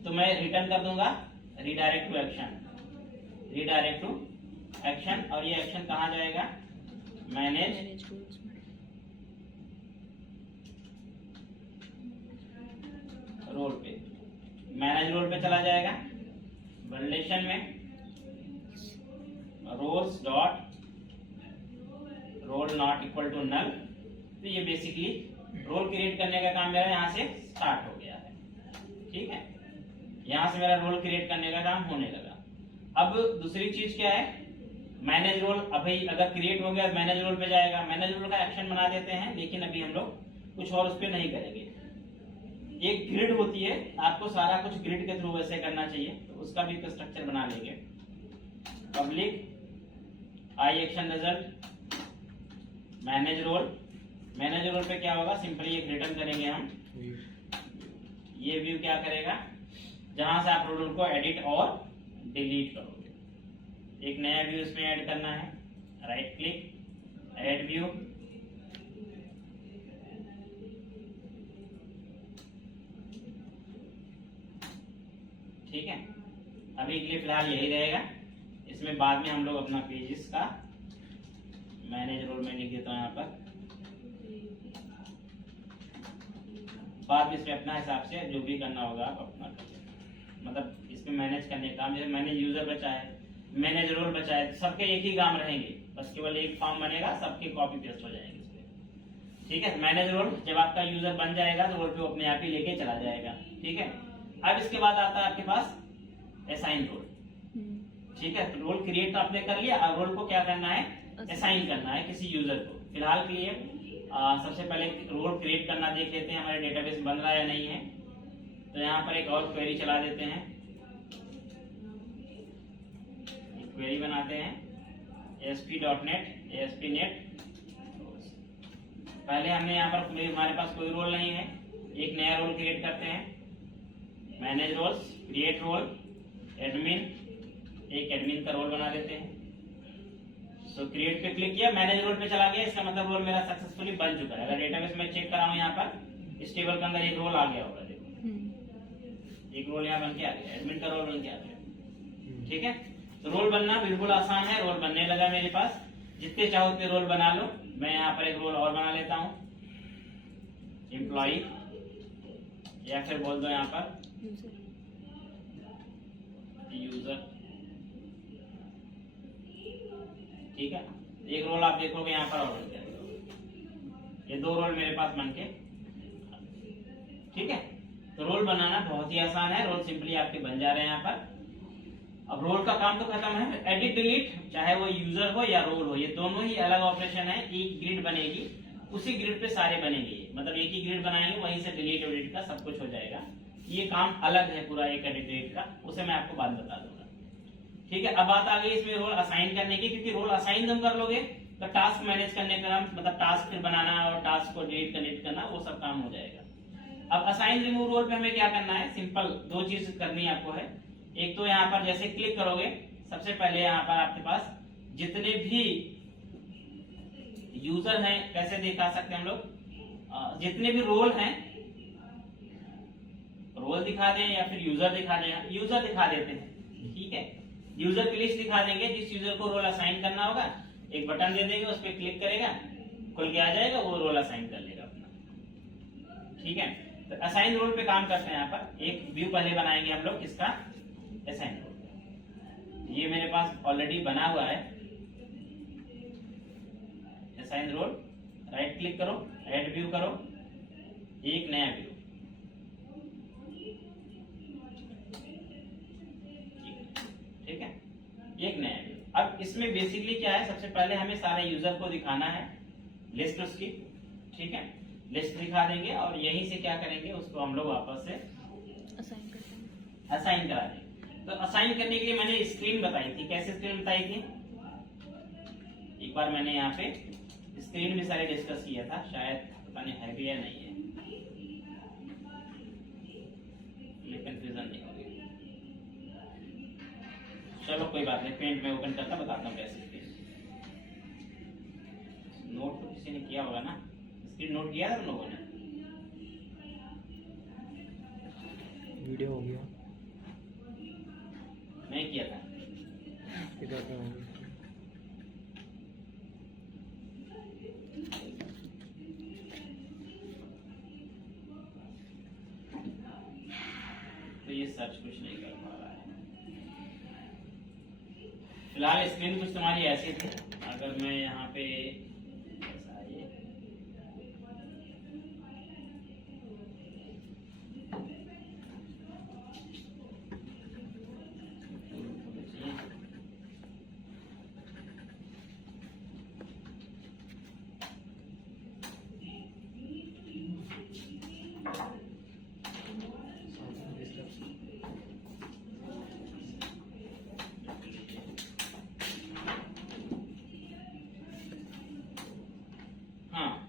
तो मैं रिटर्न कर दूंगा redirect to action, redirect to action. और ये एक्शन कहाँ जाएगा, मैनेज रोल पे, मैनेज रोल पे चला जाएगा। वैलिडेशन में roles dot role not equal to null. तो ये बेसिकली रोल क्रिएट करने का काम मेरा यहाँ से स्टार्ट हो गया है। ठीक है, यहाँ से मेरा रोल क्रिएट करने का काम होने लगा। अब दूसरी चीज क्या है, मैनेज रोल। अभी अगर क्रिएट हो गया मैनेज रोल पे जाएगा, मैनेज रोल का एक्शन बना देते हैं, लेकिन अभी हम लोग कुछ और उस पर नहीं करेंगे। एक ग्रिड होती है, आपको सारा कुछ ग्रिड के थ्रू वैसे करना चाहिए। उसका भी एक स्ट्रक्चर बना लेंगे। Public I action result manage role. Manage role पे क्या होगा, सिंपली एक रिटर्न करेंगे हम। ये व्यू क्या करेगा, जहां से आप रोल को एडिट और डिलीट करोगे। एक नया व्यू इसमें ऐड करना है, राइट क्लिक ऐड व्यू, ठीक है। अभी के लिए फिलहाल यही रहेगा, इसमें बाद में हम लोग अपना पेजेस का मैनेज रोल में लिख देता हूं यहाँ पर, बाद में इसमें अपना हिसाब से जो भी करना होगा आप अपना कर लेना। मतलब इसमें मैनेज करने का काम, जैसे मैनेज यूजर बचा है, मैनेज रोल बचा है, सबके एक ही काम रहेंगे, बस केवल एक फॉर्म बनेगा, सबके कॉपी पेस्ट हो जाएंगे इसमें, ठीक है। मैनेज रोल जब आपका यूजर बन जाएगा तो रोल पे अपने आप ही लेके चला जाएगा, ठीक है। अब इसके बाद आता है आपके पास असाइन रोल, ठीक है। तो रोल क्रिएट तो आपने कर लिया, अब रोल को क्या करना है, असाइन करना है किसी यूजर को। फिलहाल के लिए सबसे पहले रोल क्रिएट करना देख लेते हैं हमारे डेटाबेस बन रहा है या नहीं है। तो यहाँ पर एक और क्वेरी चला देते हैं, क्वेरी बनाते हैं ASP.NET ASP.NET। पहले हमने यहाँ पर हमारे पास कोई रोल नहीं है, एक नया रोल क्रिएट करते हैं। Manage roles, create role, admin, एक एडमिन का रोल बना देते हैं। सो क्रिएट पे क्लिक किया, मैनेज रोल पे चला गया, इसका मतलब रोल मेरा सक्सेसफुली बन चुका है। अगर डेटाबेस में चेक कराऊं यहाँ पर इस टेबल के अंदर एक रोल आ गया होगा, देखो एक रोल यहाँ बन के आ गया, एडमिन का रोल बन के आ गया, ठीक है। तो रोल बनना बिल्कुल आसान है, रोल बनने लगा मेरे पास, जितने चाहो उतने रोल बना लो। मैं यहाँ पर एक रोल और बना लेता हूँ, एम्प्लॉई, या फिर बोल दो यहाँ पर यूजर, ठीक है। एक रोल आप देखोगे यहाँ पर और बन जाएगा, ये दो रोल मेरे पास बन के, ठीक है। तो रोल बनाना बहुत ही आसान है, रोल सिंपली आपके बन जा रहे हैं यहाँ पर। अब रोल का काम तो खत्म है, एडिट डिलीट, चाहे वो यूजर हो या रोल हो, ये दोनों ही अलग ऑपरेशन है। एक ग्रिड बनेगी, उसी ग्रिड पे सारे बनेंगे, मतलब एक ही ग्रिड बनाएंगे, वहीं से डिलीट एडिट का सब कुछ हो जाएगा। ये काम अलग है पूरा एक एडिट डिलीट का, उसे मैं आपको बाद में बता दूंगा, ठीक है। अब बात आ गई इसमें रोल असाइन करने की, क्योंकि रोल असाइन तुम कर लोगे तो टास्क मैनेज करने का, मतलब टास्क फिर बनाना और टास्क को डिलीट करना, वो सब काम हो जाएगा। अब असाइन रिमूव रोल पे हमें क्या करना है, सिंपल दो चीज करनी आपको है। एक तो यहाँ पर जैसे क्लिक करोगे, सबसे पहले यहाँ पर आपके पास जितने भी यूजर हैं, कैसे दिखा सकते हैं हम लोग, जितने भी रोल हैं, रोल दिखा दें या फिर यूजर दिखा दें, यूजर दिखा देते हैं, ठीक है। यूजर की लिस्ट दिखा देंगे, जिस यूजर को रोल असाइन करना होगा एक बटन दे देंगे, उस पर क्लिक करेगा, खुल के आ जाएगा, वो रोल असाइन कर लेगा अपना, ठीक है। तो असाइन रोल पे काम करते हैं। यहाँ पर एक व्यू पहले बनाएंगे हम लोग किसका, असाइन रोल। ये मेरे पास ऑलरेडी बना हुआ है असाइन रोल, राइट क्लिक करो, ऐड व्यू करो, एक नया व्यू, ठीक है, एक नया व्यू। अब इसमें बेसिकली क्या है, सबसे पहले हमें सारे यूजर को दिखाना है, लिस्ट उसकी, ठीक है, लिस्ट दिखा देंगे और यहीं से क्या करेंगे, उसको हम लोग वापस से असाइन करा देंगे। तो असाइन करने के लिए मैंने स्क्रीन बताई थी, कैसे स्क्रीन बताई थी, एक बार मैंने यहाँ पे स्क्रीन भी सारे डिस्कस किया था, शायद पता नहीं है भी या नहीं है, कंफ्यूजन नहीं होगी। चलो कोई बात नहीं, पेंट में ओपन करता बताता हूँ कैसे। नोट तो किसी ने किया होगा ना, स्क्रीन नोट किया था तुम लोगों ने, वीडियो हो गया, नहीं किया था, इधर पे हो गया। तो ये सर्च कुछ नहीं कर पा रहा है। फिलहाल स्क्रीन कुछ तुम्हारी ऐसी थी, अगर मैं यहाँ पे ऐसा ये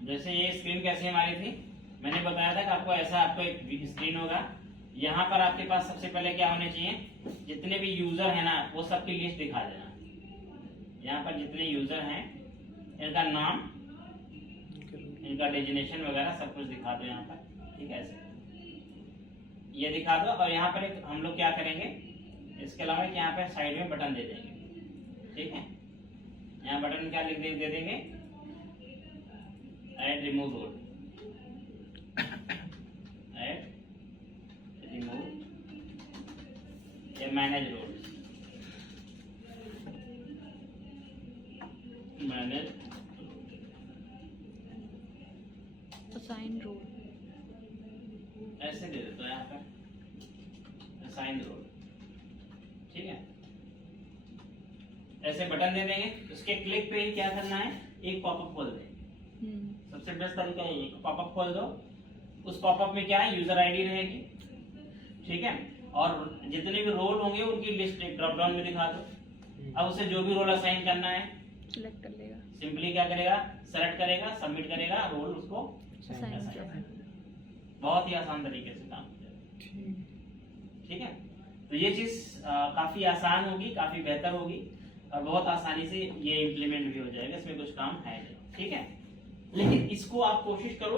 जैसे ये स्क्रीन कैसे हमारी थी, मैंने बताया था कि आपको ऐसा आपको एक स्क्रीन होगा। यहाँ पर आपके पास सबसे पहले क्या होने चाहिए, जितने भी यूजर है ना वो सबकी लिस्ट दिखा देना। यहाँ पर जितने यूजर हैं इनका नाम, इनका डेजिग्नेशन वगैरह सब कुछ दिखा दो यहाँ पर, ठीक है, ऐसे ये दिखा दो। और यहाँ पर एक हम लोग क्या करेंगे, इसके अलावा यहाँ पे साइड में बटन दे देंगे, ठीक है। यहाँ बटन क्या लिख दे देंगे, add remove role, add remove या manage role, manage assign role, ऐसे दे देते हैं यहाँ पर असाइन रोल, ठीक है। ऐसे बटन दे देंगे, उसके क्लिक पे ही क्या करना है, एक पॉपअप खोल दें। सबसे बेस्ट तरीका है एक पॉपअप खोल दो, उस पॉपअप में क्या है, यूजर आईडी रहेगी, ठीक है, और जितने भी रोल होंगे उनकी लिस्ट एक ड्रॉप डाउन में दिखा दो। अब उसे जो भी रोल असाइन करना है सिलेक्ट कर लेगा, सिंपली क्या करेगा, सेलेक्ट करेगा, सबमिट करेगा, रोल उसको असाइन कर। बहुत ही आसान तरीके से काम हो जाएगा, ठीक है। तो ये चीज काफी आसान होगी, काफी बेहतर होगी और बहुत आसानी से ये इम्प्लीमेंट भी हो जाएगा, इसमें कुछ काम है नहीं, ठीक है। लेकिन इसको आप कोशिश करो,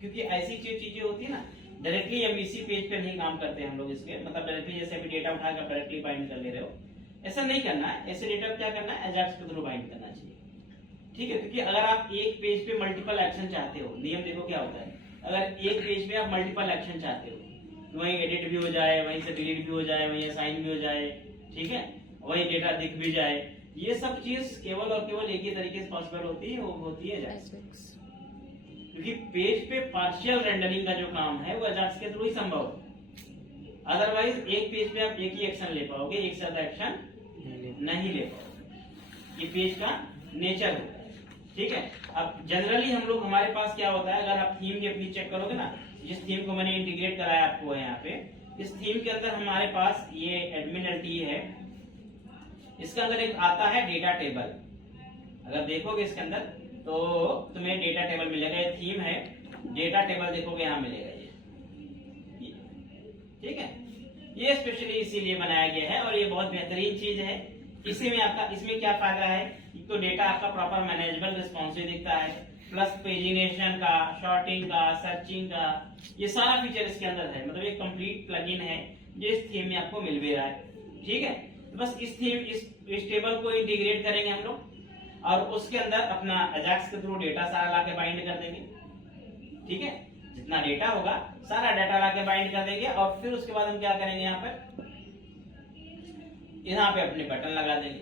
क्योंकि ऐसी चीजें होती है ना, डायरेक्टली हम इसी पेज पे नहीं काम करते हम लोग इसके, मतलब डायरेक्टली जैसे अभी डेटा उठाकर डायरेक्टली बाइंड कर ले रहे हो, ऐसा नहीं करना है। ऐसे डेटा क्या करना है, एजाक्स के थ्रू बाइंड करना चाहिए, ठीक है। क्योंकि अगर आप एक पेज पे मल्टीपल एक्शन चाहते हो, नियम देखो क्या होता है, अगर एक पेज पे आप मल्टीपल एक्शन चाहते हो, वहीं एडिट भी हो जाए, वहीं से डिलीट भी हो जाए, वहीं असाइन भी हो जाए, ठीक है, वहीं डेटा दिख भी जाए, ये सब चीज केवल और केवल एक ही तरीके से पॉसिबल होती है, वो होती है एजाक्स। क्योंकि पेज पे पार्शियल रेंडरिंग का जो काम है वो एजाक्स के थ्रू ही संभव है। अदरवाइज एक पेज पे आप एक ही एक्शन ले पाओगे, एक से ज्यादा एक्शन नहीं ले पाओगे, ये पेज का नेचर होता है, ठीक है। अब जनरली हम लोग, हमारे पास क्या होता है, अगर आप थीम के अपनी चेक करोगे ना, जिस थीम को मैंने इंटीग्रेट कराया आपको है यहाँ पे, इस थीम के अंदर हमारे पास ये एडमिन एलटी है, इसके अंदर एक आता है डेटा टेबल। अगर देखोगे इसके अंदर तो तुम्हें डेटा टेबल मिलेगा, ये थीम है, डेटा टेबल देखोगे यहाँ मिलेगा ये, ठीक है। ये स्पेशली इसीलिए बनाया गया है और ये बहुत बेहतरीन चीज है। इसी में आपका, इसमें क्या फायदा है, तो डेटा आपका प्रॉपर मैनेजेबल रिस्पॉन्सिव दिखता है, प्लस पेजिनेशन का, शॉर्टिंग का, सर्चिंग का, ये सारा फीचर इसके अंदर है। मतलब एक कंप्लीट प्लगइन है जो इस थीम में आपको मिल भी रहा है, ठीक है। तो बस इस थीम, इस टेबल को इंटीग्रेट करेंगे हम लोग और उसके अंदर अपना एजाक्स के थ्रू डेटा सारा लाके बाइंड कर देंगे, ठीक है। जितना डेटा होगा सारा डाटा लाके बाइंड कर देंगे और फिर उसके बाद हम क्या करेंगे, यहाँ पे अपने बटन लगा देंगे,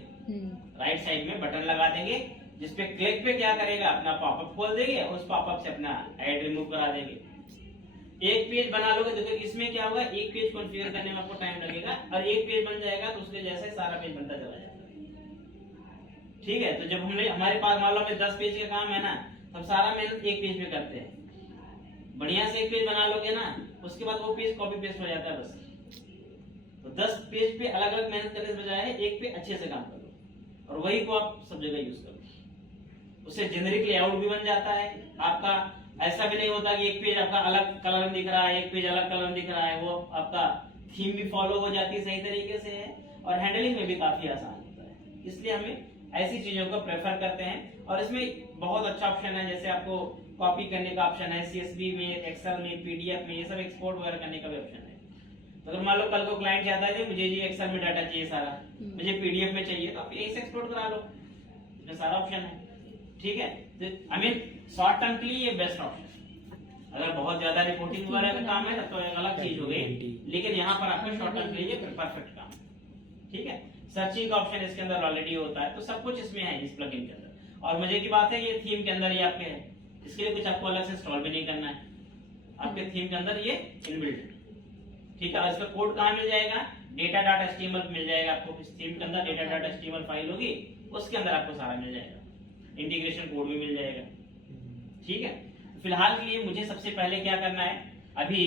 राइट साइड में बटन लगा देंगे, जिसपे क्लिक पे क्या करेगा, अपना पॉपअप खोल देंगे और उस पॉपअप से अपना ऐड रिमूव करा देंगे। एक पेज बना लोगे, देखो इसमें क्या होगा, एक पेज कॉन्फ़िगर करने में आपको टाइम लगेगा और एक पेज बन जाएगा तो उसके जैसे सारा पेज बनता चला जाएगा, ठीक है। तो जब हमने, हमारे पास मान लो 10 पेज का काम है ना, हम सारा मेहनत एक पेज में करते हैं, बढ़िया से एक पेज बना लोगे ना, उसके बाद वो पेज कॉपी पेस्ट हो जाता है बस। तो 10 पेज पे अलग अलग मेहनत करने से बजाय एक पे अच्छे से काम करो और वही को आप सब जगह यूज करो, उससे जेनेरिक लेआउट भी बन जाता है आपका। ऐसा भी नहीं होता कि एक पेज आपका अलग कलर में दिख रहा है, एक पेज अलग कलर में दिख रहा है, वो आपका थीम भी फॉलो हो जाती है सही तरीके से है और हैंडलिंग में भी काफी आसान होता है। इसलिए हमें ऐसी चीजों को प्रेफर करते हैं और इसमें बहुत अच्छा ऑप्शन है, जैसे आपको कॉपी करने का ऑप्शन है, CSV में, एक्सेल में, PDF में, ये सब एक्सपोर्ट वगैरह करने का भी ऑप्शन है। तो अगर मान लो कल को क्लाइंट चाहता है मुझे ये एक्सेल में डाटा चाहिए सारा, मुझे PDF में चाहिए, तो आप यही से एक्सपोर्ट करा लो, इसमें सारा ऑप्शन है, ठीक है। आई मीन शॉर्ट टर्म के लिए ये बेस्ट ऑप्शन। अगर बहुत ज्यादा रिपोर्टिंग वगैरह का काम है तो एक अलग चीज हो गई, लेकिन यहाँ पर आपको शॉर्ट टर्म के लिए परफेक्ट काम, ठीक है। सर्चिंग का ऑप्शन इसके अंदर ऑलरेडी होता है, तो सब कुछ इसमें है इस प्लगइन के अंदर। और मजे की बात है ये थीम के अंदर ही आपके है, इसके लिए कुछ आपको अलग से इंस्टॉल भी नहीं करना है, आपके थीम के अंदर ये इनबिल्ट, ठीक है। और इसका कोड कहाँ मिल जाएगा, data.html मिल जाएगा आपको, इस थीम के अंदर data.html फाइल होगी, उसके अंदर आपको सारा मिल जाएगा, इंटीग्रेशन कोड भी मिल जाएगा, ठीक है। फिलहाल के लिए मुझे सबसे पहले क्या करना है, अभी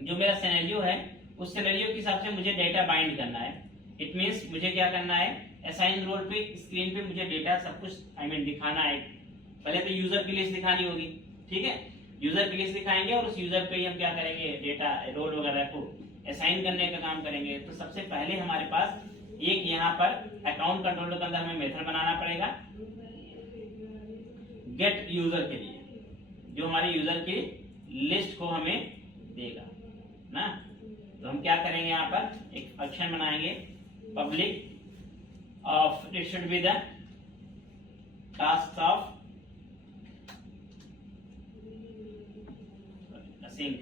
जो मेरा सिनेरियो है उस सिनेरियो के हिसाब से मुझे डेटा बाइंड करना है। इट मींस मुझे क्या करना है, असाइन रोल पे स्क्रीन पे मुझे डेटा सब कुछ दिखाना है, पहले तो यूजर की लिस्ट दिखानी होगी, ठीक है। यूजर की लिस्ट दिखाएंगे और उस यूजर पे ही हम क्या करेंगे, डेटा रोल वगैरह को असाइन करने का काम करेंगे। तो सबसे पहले हमारे पास एक यहाँ पर अकाउंट कंट्रोलर के अंदर हमें मेथड बनाना पड़ेगा गेट यूजर के लिए, जो हमारे यूजर की लिस्ट को हमें देगा ना। तो हम क्या करेंगे, यहाँ पर एक फंक्शन बनाएंगे public of it should be the task of sync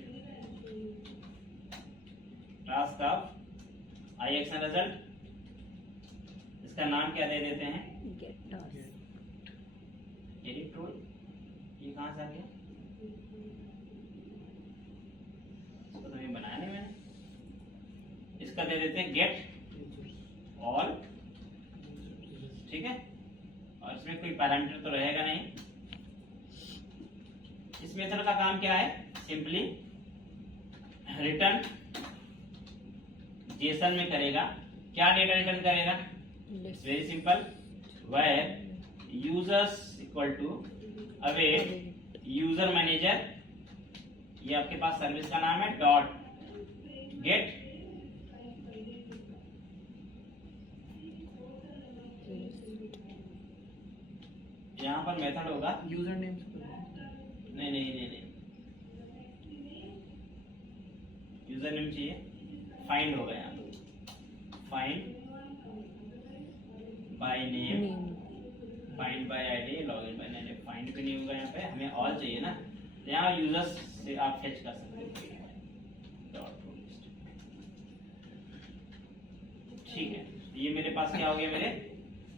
task of I action result. इसका नाम क्या दे देते हैं, गेट टास्क। Edit tool. ये कहां से आ गया, इसको तो ये बनाया नहीं मैंने। इसका दे देते हैं गेट ऑल, ठीक है। और इसमें कोई पैरामीटर तो रहेगा नहीं। इस मेथड का काम क्या है, सिंपली रिटर्न जेसन में करेगा। क्या डेटा रिटर्न करेगा, very simple, where users equal to await user manager, ये आपके पास सर्विस का नाम है, डॉट गेट यहां पर मेथड होगा यूजर नेम नहीं नहीं नहीं नहीं, यूजर नेम चाहिए, फाइंड होगा यहाँ पे, find by name, find by ID, login by name. Find भी नहीं होगा यहाँ पे, हमें ऑल चाहिए ना। तो यहाँ यूजर्स से आप फेच कर सकते हो, ठीक है। ये मेरे पास क्या हो गया, मेरे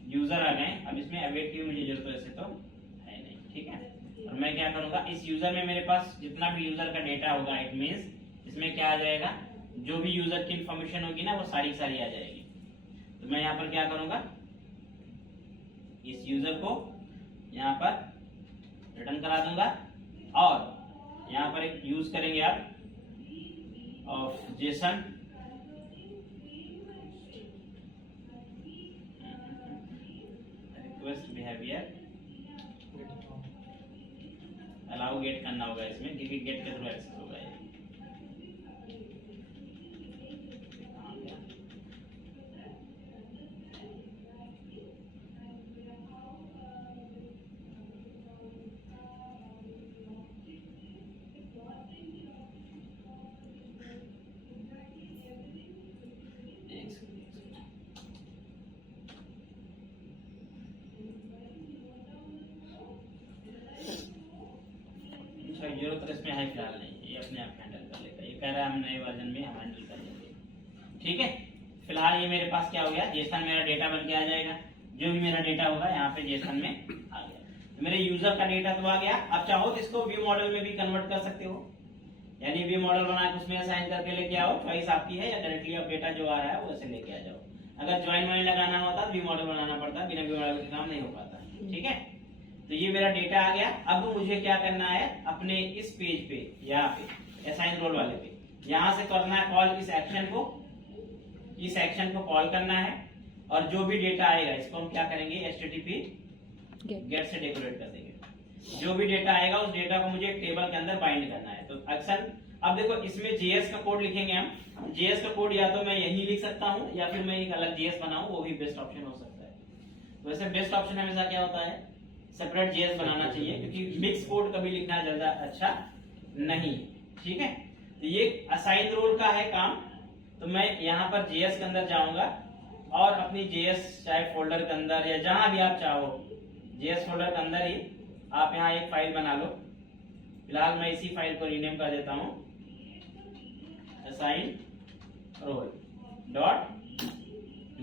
यूजर आ गए। अब इसमें अवेट की मुझे जरूरत वैसे तो है नहीं, ठीक है। और मैं क्या करूंगा, इस यूजर में मेरे पास जितना भी यूजर का डेटा होगा, इट मींस इसमें क्या आ जाएगा, जो भी यूजर की इंफॉर्मेशन होगी ना वो सारी सारी आ जाएगी। तो मैं यहाँ पर क्या करूंगा, इस यूजर को यहाँ पर रिटर्न करा दूंगा और यहाँ पर एक यूज करेंगे आप of JSON request behaviour, allow get करना होगा इसमें, क्योंकि गेट के थ्रू एक्सेस होगा ये। जरूरत तो इसमें है फिलहाल नहीं, ये अपने आप हैंडल कर लेगा। ये कह रहा है हम नए वर्जन में हम हैंडल कर लेंगे, ठीक है। फिलहाल ये मेरे पास क्या हो गया, जेसन मेरा डेटा बन के आ जाएगा। जो भी मेरा डेटा होगा यहाँ पे जेसन में आ गया। तो मेरे यूजर का डेटा तो आ गया। अब चाहो तो इसको व्यू मॉडल में भी कन्वर्ट कर सकते हो, यानी व्यू मॉडल बना के उसमें असाइन करके लेके आओ, चॉइस आपकी है, या डायरेक्टली आप डेटा जो आ रहा है वो ऐसे लेके आ जाओ। अगर ज्वाइन वाइन लगाना होता तो व्यू मॉडल बनाना पड़ता, बिना व्यू मॉडल का काम नहीं हो पाता, ठीक है। तो ये मेरा डेटा आ गया। अब मुझे क्या करना है, अपने इस पेज पे यहाँ पे असाइन रोल वाले पे यहाँ से करना है कॉल इस एक्शन को, इस एक्शन को कॉल करना है। और जो भी डेटा आएगा इसको हम क्या करेंगे, HTTP गेट से डेकोरेट कर देंगे। जो भी डेटा आएगा उस डेटा को मुझे एक टेबल के अंदर बाइंड करना है। तो एक्शन, अब देखो इसमें JS का कोड लिखेंगे हम। JS का कोड या तो मैं यही लिख सकता हूँ या फिर मैं एक अलग JS बनाऊं, वो भी बेस्ट ऑप्शन हो सकता है। वैसे बेस्ट ऑप्शन हमेशा क्या होता है, सेपरेट JS बनाना चाहिए, क्योंकि मिक्स कोड कभी लिखना ज्यादा अच्छा नहीं, ठीक है। तो ये असाइन रोल का है काम। तो मैं यहाँ पर JS के अंदर जाऊंगा और अपनी JS चाहे फोल्डर के अंदर या जहां भी आप चाहो, JS फोल्डर के अंदर ही आप यहाँ एक फाइल बना लो। फिलहाल मैं इसी फाइल को रीनेम कर देता हूँ, असाइन रोल डॉट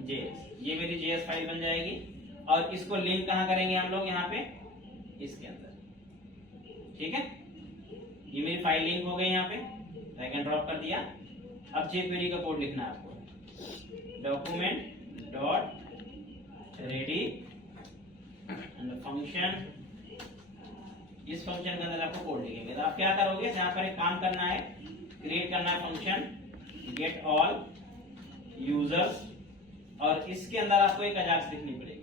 JS। ये मेरी JS फाइल बन जाएगी। और इसको लिंक कहाँ करेंगे हम लोग, यहाँ पे इसके अंदर, ठीक है। ये मेरी फाइल लिंक हो गई, यहाँ पे ड्रैग एंड ड्रॉप कर दिया। अब jQuery का कोड लिखना है आपको, document dot ready and function. इस फंक्शन के अंदर आपको कोड लिखेंगे। तो आप क्या करोगे, यहाँ पर एक काम करना है, क्रिएट करना है फंक्शन गेट ऑल यूजर्स, और इसके अंदर आपको एक अजाक्स लिखनी पड़ेगी।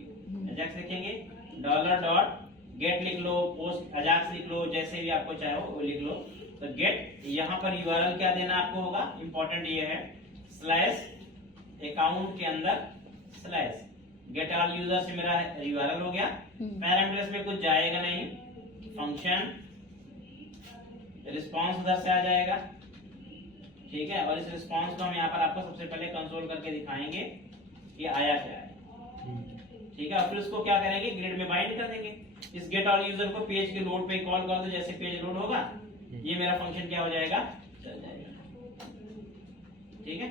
अजाक्स लिखेंगे डॉलर डॉट गेट लिख लो, पोस्ट अजाक्स लिख लो, जैसे भी आपको चाहे वो लिख लो। तो गेट यहाँ पर यूआरएल क्या देना आपको होगा, इंपॉर्टेंट ये है स्लैश अकाउंट के अंदर स्लैश गेट ऑल यूजर से मेरा यूआरएल हो गया। पैरामीटर्स में कुछ जाएगा नहीं, फंक्शन रिस्पांस उधर से आ जाएगा, ठीक है। और इस रिस्पांस को हम यहाँ पर आपको सबसे पहले कंसोल करके दिखाएंगे कि आया क्या है, ठीक है। और फिर उसको क्या करेंगे, ग्रिड में बाइंड कर देंगे। इस गेट ऑल यूजर को पेज के लोड पे कॉल कर दो, जैसे पेज लोड होगा ये मेरा फंक्शन क्या हो जाएगा, चल जाएगा, ठीक है।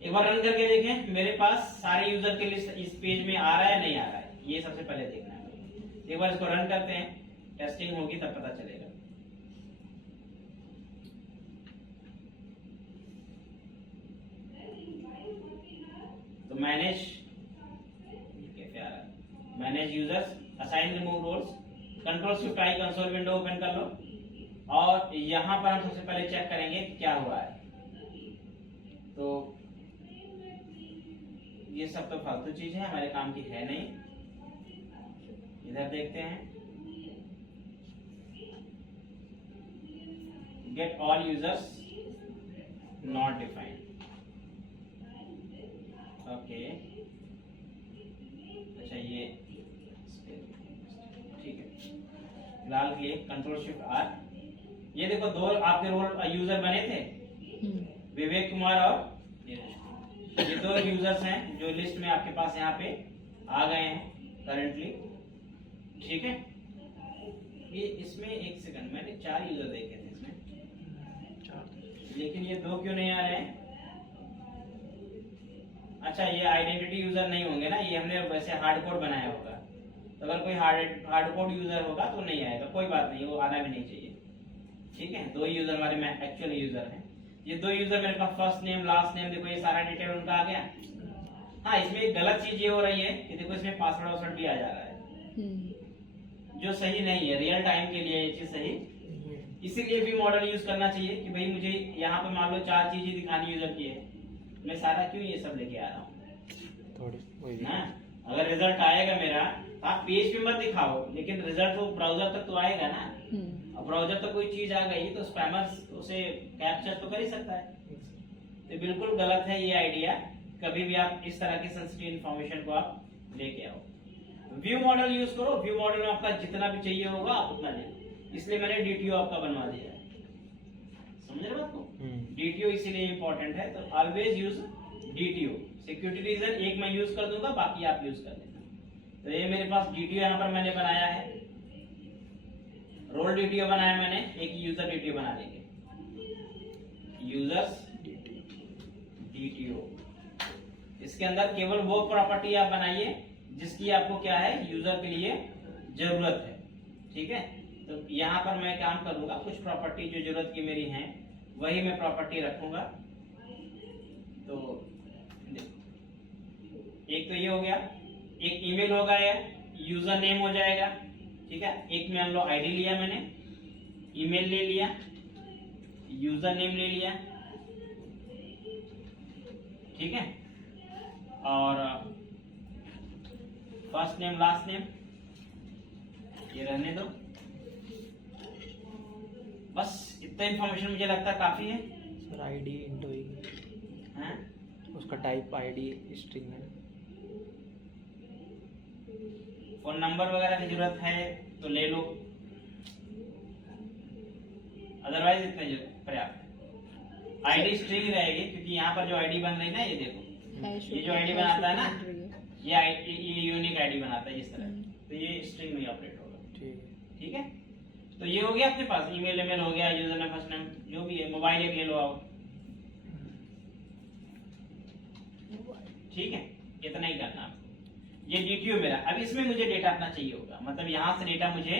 एक बार रन करके देखें मेरे पास सारे यूजर के लिस्ट इस पेज में आ रहा है नहीं आ रहा है, ये सबसे पहले देखना है। एक बार इसको रन करते हैं, टेस्टिंग होगी तब पता चलेगा। तो मैनेज कैसे आ रहा है, manage users, assign remove roles, control shift I console window open कर लो। और यहां पर हम सबसे पहले चेक करेंगे क्या हुआ है। तो ये सब तो फालतू चीज है, हमारे काम की है नहीं। इधर देखते हैं, get all users not defined, okay. अच्छा ये ठीक है, फिलहाल के लिए कंट्रोल शिफ्ट आर। ये देखो दो आपके रोल यूजर बने थे, विवेक कुमार और ये दो यूजर्स हैं जो लिस्ट में आपके पास यहाँ पे आ गए हैं करंटली, ठीक है। ये इसमें एक सेकंड, मैंने 4 यूजर देखे थे इसमें, लेकिन ये 2 क्यों नहीं आ रहे हैं। अच्छा ये आइडेंटिटी यूजर नहीं होंगे ना, ये हमने वैसे हार्ड कोड बनाया होगा। तो अगर कोई हार्ड कोड यूजर होगा तो नहीं आएगा, कोई बात नहीं, वो आना भी नहीं चाहिए, ठीक है। 2 यूजर हमारे में एक्चुअल यूजर हैं। ये 2 यूजर मेरे पास फर्स्ट नेम लास्ट नेम, देखो ये सारा डिटेल उनका आ गया। हाँ इसमें एक गलत चीज ये हो रही है कि देखो इसमें पासवर्ड वासवर्ड भी आ जा रहा है, जो सही नहीं है। रियल टाइम के लिए ये चीज सही, इसीलिए भी मॉडल यूज करना चाहिए कि भाई मुझे यहाँ पे मान लो 4 चीजें दिखानी यूजर की है, मैं सारा क्यों ये सब लेके आ रहा हूँ ना। अगर रिजल्ट आएगा मेरा, आप पेज पे मत दिखाओ, लेकिन रिजल्ट तो ब्राउजर तक तो आएगा ना। अब ब्राउजर तक कोई चीज आ गई तो स्पैमर्स उसे कैप्चर तो कर ही सकता है। तो बिल्कुल गलत है ये आइडिया, कभी भी आप इस तरह की सेंसिटिव इंफॉर्मेशन को आप लेके आओ। व्यू मॉडल यूज करो, व्यू मॉडल में आपका जितना भी चाहिए होगा आप उतना ले, इसलिए मैंने डीटीओ आपका बनवा दिया है, समझ रहे बात को। डीटीओ इसीलिए इंपॉर्टेंट है, तो always use DTO. Security reason एक मैं यूज कर दूंगा, बाकी आप यूज कर लेना। तो ये मेरे पास डीटीओ यहाँ पर मैंने बनाया है, रोल डीटीओ बनाया मैंने, एक यूजर डीटीओ बना देंगे, यूजर्स डीटीओ। इसके अंदर केवल वो प्रॉपर्टी आप बनाइए जिसकी आपको क्या है, यूजर के लिए जरूरत है, ठीक है। तो यहाँ पर मैं काम करूंगा, कुछ प्रॉपर्टी जो जरूरत की मेरी हैं वही मैं प्रॉपर्टी रखूंगा। तो एक तो ये हो गया, एक ईमेल होगा या यूजर नेम हो जाएगा, ठीक है। एक मान लो आईडी लिया मैंने, ईमेल ले लिया, यूजर नेम ले लिया, ठीक है। और फर्स्ट नेम लास्ट नेम ये रहने दो, बस इतना इंफॉर्मेशन मुझे लगता है काफी है। सर आईडी इंटो हैं, उसका टाइप आईडी स्ट्रिंग है। फोन नंबर वगैरह की जरूरत है तो ले लो, अदरवाइज इतना पर्याप्त। आईडी स्ट्रिंग रहेगी, क्योंकि यहाँ पर जो आईडी बन रही है ना, ये देखो ये जो आईडी बनाता है ना, ये यूनिक आईडी बनाता है इस तरह, तो ये स्ट्रिंग में ऑपरेट होगा, ठीक है। तो ये हो गया अपने पास, ईमेल ईमेल हो गया, यूजर नेम फर्स्ट नेम जो भी है, मोबाइल एक ले लो आओ, ठीक है। इतना ही करना आपको। ये डीटीओ मेरा, अब इसमें मुझे डेटा अपना चाहिए होगा, मतलब यहाँ से डेटा मुझे,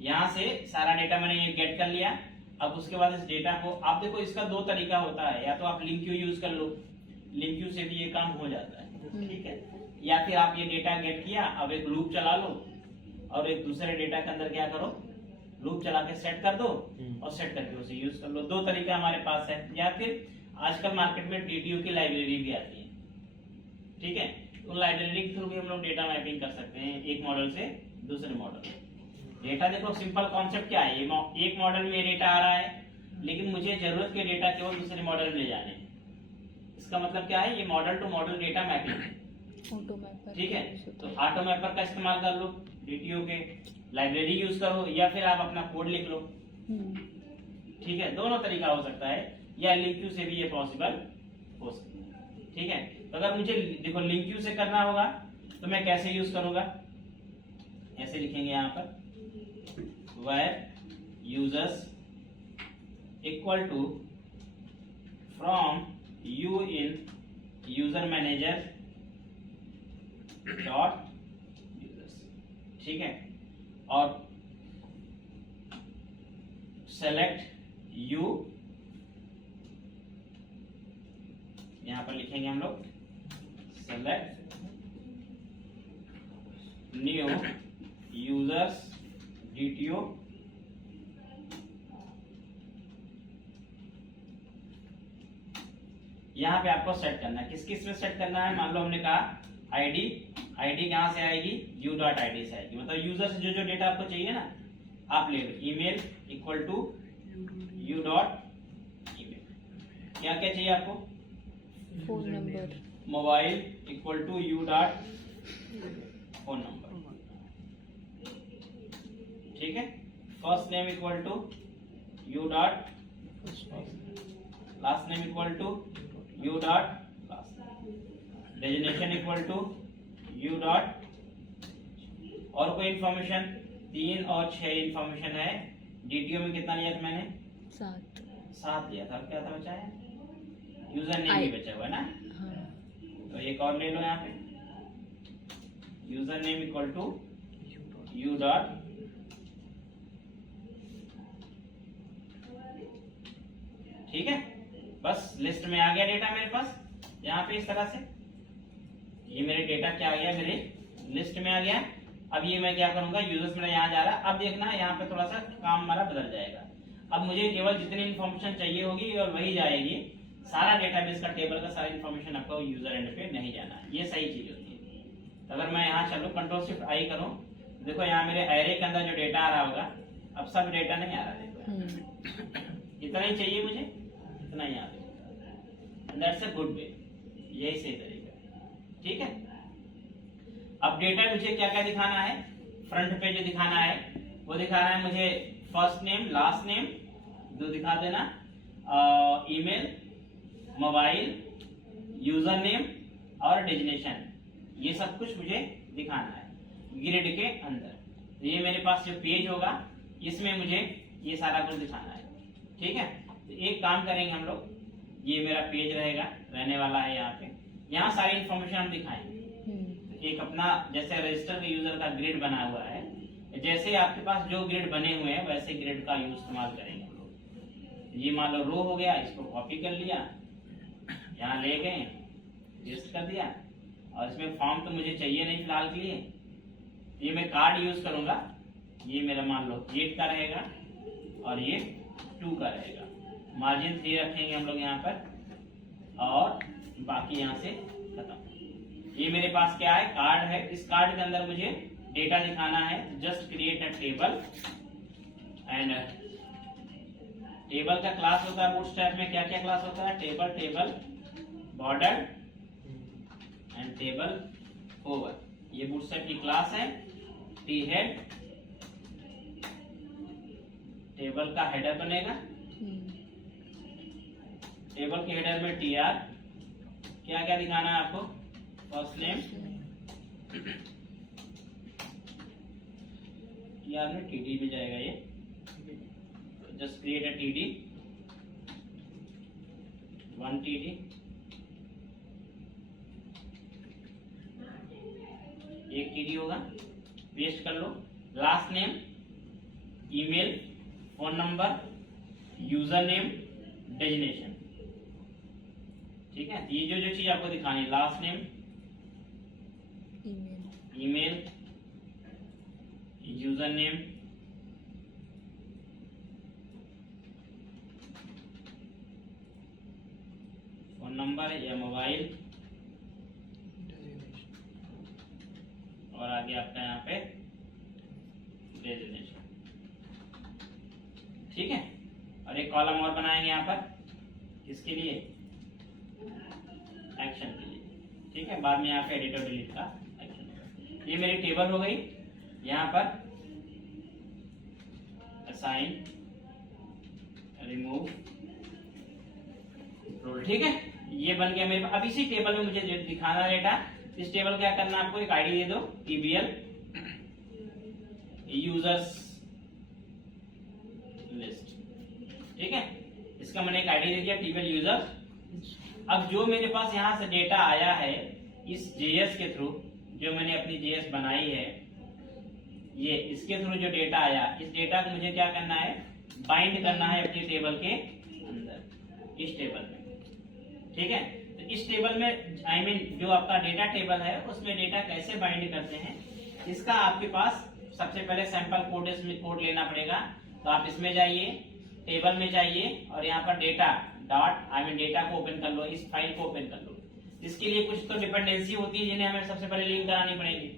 यहाँ से सारा डेटा मैंने ये गेट कर लिया। अब उसके बाद इस डेटा को आप देखो, इसका 2 तरीका होता है, या तो आप लिंक क्यू यूज कर लो, लिंक क्यू से भी ये काम हो जाता है, ठीक है। या फिर आप ये डेटा गेट किया, अब एक लूप चला लो और एक दूसरे डेटा के अंदर क्या करो, लूप चला के सेट कर दो और सेट करके उसे यूज कर लो। 2 तरीका हमारे पास है। या फिर आजकल मार्केट में डीटीओ की लाइब्रेरी भी आती है, ठीक है। तो लाइब्रेरी के थ्रू भी हम लोग डेटा मैपिंग कर सकते हैं एक मॉडल से दूसरे मॉडल में। डेटा देखो सिंपल कॉन्सेप्ट क्या है, ये एक मॉडल में डेटा आ रहा है, लेकिन मुझे जरूरत के डेटा केवल दूसरे मॉडल में ले जाने हैं। इसका मतलब क्या है, ये model to model data mapping है। Auto mapper. ठीक है, तो ऑटो मैपर का इस्तेमाल कर लो, डीटीओ के लाइब्रेरी यूज करो, या फिर आप अपना कोड लिख लो। ठीक है, दोनों तरीका हो सकता है, या लिंक क्यू से भी ये पॉसिबल हो सकता है। ठीक है, तो अगर मुझे देखो लिंक क्यू से करना होगा तो मैं कैसे यूज करूंगा, ऐसे लिखेंगे यहाँ पर where users equal to from you in user manager dot users। ठीक है, और select you, यहां पर लिखेंगे हम लोग select new users DTO यहाँ पे आपको सेट करना है, किस किस में सेट करना है। मान लो हमने कहा आईडी कहाँ से आएगी, u डॉट आई से आएगी, मतलब यूजर से जो जो डेटा आपको चाहिए ना आप ले लो। Email equal to u dot email, क्या क्या चाहिए आपको, phone number. Mobile equal to u dot phone number. ठीक है, first name equal to u dot, last name equal to u dot last, designation equal to u dot, और कोई information 3 और 6 information है। डीटीओ में कितना लिया था मैंने, 7 लिया था, क्या था बचा है, यूजर नेम भी बचा हुआ है ना। हाँ। तो एक और ले लो यहाँ पे, user name equal to u dot, ठीक है, बस लिस्ट में आ गया डेटा मेरे पास यहाँ पे इस तरह से। ये मेरे डेटा क्या आ गया, मेरे लिस्ट में आ गया। अब ये मैं क्या करूंगा, यूजर्स मेरा यहाँ जा रहा है। अब देखना यहाँ पे थोड़ा सा काम हमारा बदल जाएगा। अब मुझे केवल जितनी इन्फॉर्मेशन चाहिए होगी और वही जाएगी, सारा डेटाबेस का टेबल का सारा इन्फॉर्मेशन आपको यूजर एंड पे नहीं जाना, ये सही चीज होती है। तो अगर मैं यहाँ चलूँ कंट्रोल शिफ्ट आई करूँ, देखो यहाँ मेरे एरे के अंदर जो डेटा आ रहा होगा, अब सब डेटा नहीं आ रहा, देखो इतना ही चाहिए मुझे, इतना ही आ रहा, दैट्स अ गुड वे, यही सही तरीका। ठीक है, अब डेटा मुझे क्या क्या दिखाना है, फ्रंट पे जो दिखाना है वो दिखाना है मुझे फर्स्ट नेम लास्ट नेम दो दिखा देना, ईमेल, मोबाइल, यूजर नेम और डेजिग्नेशन, ये सब कुछ मुझे दिखाना है ग्रिड के अंदर। तो ये मेरे पास जो पेज होगा इसमें मुझे ये सारा कुछ दिखाना है। ठीक है, तो एक काम करेंगे हम लोग, ये मेरा पेज रहेगा, रहने वाला है यहाँ पे, यहाँ सारी इंफॉर्मेशन हम दिखाएंगे। एक अपना जैसे रजिस्टर के यूजर का ग्रिड बना हुआ है, जैसे आपके पास जो ग्रिड बने हुए हैं वैसे ग्रिड का यूज इस्तेमाल करेंगे हम लोग। ये मान लो रो हो गया, इसको कॉपी कर लिया, यहाँ ले गए, पेस्ट कर दिया, और इसमें फॉर्म तो मुझे चाहिए नहीं फिलहाल के लिए, ये मैं कार्ड यूज करूंगा। ये मेरा मान लो 8 का रहेगा और ये 2 का रहेगा, मार्जिन 3 रखेंगे हम लोग यहाँ पर, और बाकी यहाँ से खत्म। ये मेरे पास क्या है, कार्ड है, इस कार्ड के अंदर मुझे डेटा दिखाना है। Just create a table, and table का क्लास होता है बूटस्ट्रैप में, क्या क्या क्लास होता है, table, border and table hover, ये बूटस्ट्रैप की क्लास है। टी हेड, टेबल का हेडर बनेगा, टेबल के हेडर में टीआर, क्या क्या दिखाना है आपको, फर्स्ट नेम, टीआर में टीडी मिल जाएगा, ये just create a TD, 1 TD, एक टीडी होगा, पेस्ट कर लो। Last name, email, phone number, user name, designation. ठीक है, ये जो जो चीज आपको दिखानी है, last name, email, user name, phone number या मोबाइल, और आगे आपका यहाँ पे डेजिग्नेशन, ठीक है। और एक कॉलम और बनाएंगे यहाँ पर इसके लिए, एक्शन के लिए, ठीक है। बाद में यहाँ पे एडिट और डिलीट का एक्शन। ये मेरी टेबल हो गई। यहाँ पर असाइन, रिमूव, रोल, ठीक है। ये बन गया मेरे पास। अब इसी टेबल में मुझे दिखाना डेटा। इस टेबल क्या करना, आपको एक आईडी दे दो, TBL यूजर्स लिस्ट, ठीक है। इसका मैंने एक आईडी दे दिया, TBL यूजर्स। अब जो मेरे पास यहाँ से डेटा आया है इस JS के थ्रू, जो मैंने अपनी JS बनाई है, ये इसके थ्रू जो डेटा आया, इस डेटा को मुझे क्या करना है, बाइंड करना है अपनी टेबल के अंदर, इस टेबल में, ठीक है। तो इस टेबल में जो आपका डेटा टेबल है उसमें डेटा कैसे बाइंड करते हैं, इसका आपके पास सबसे पहले सैंपल कोड, इसमें कोड लेना पड़ेगा। तो आप इसमें जाइए, टेबल में जाइए और यहाँ पर डेटा डेटा को ओपन कर लो, इस फाइल को ओपन कर लो। इसके लिए कुछ तो डिपेंडेंसी होती है जिन्हें हमें सबसे पहले लिंक करानी पड़ेगी,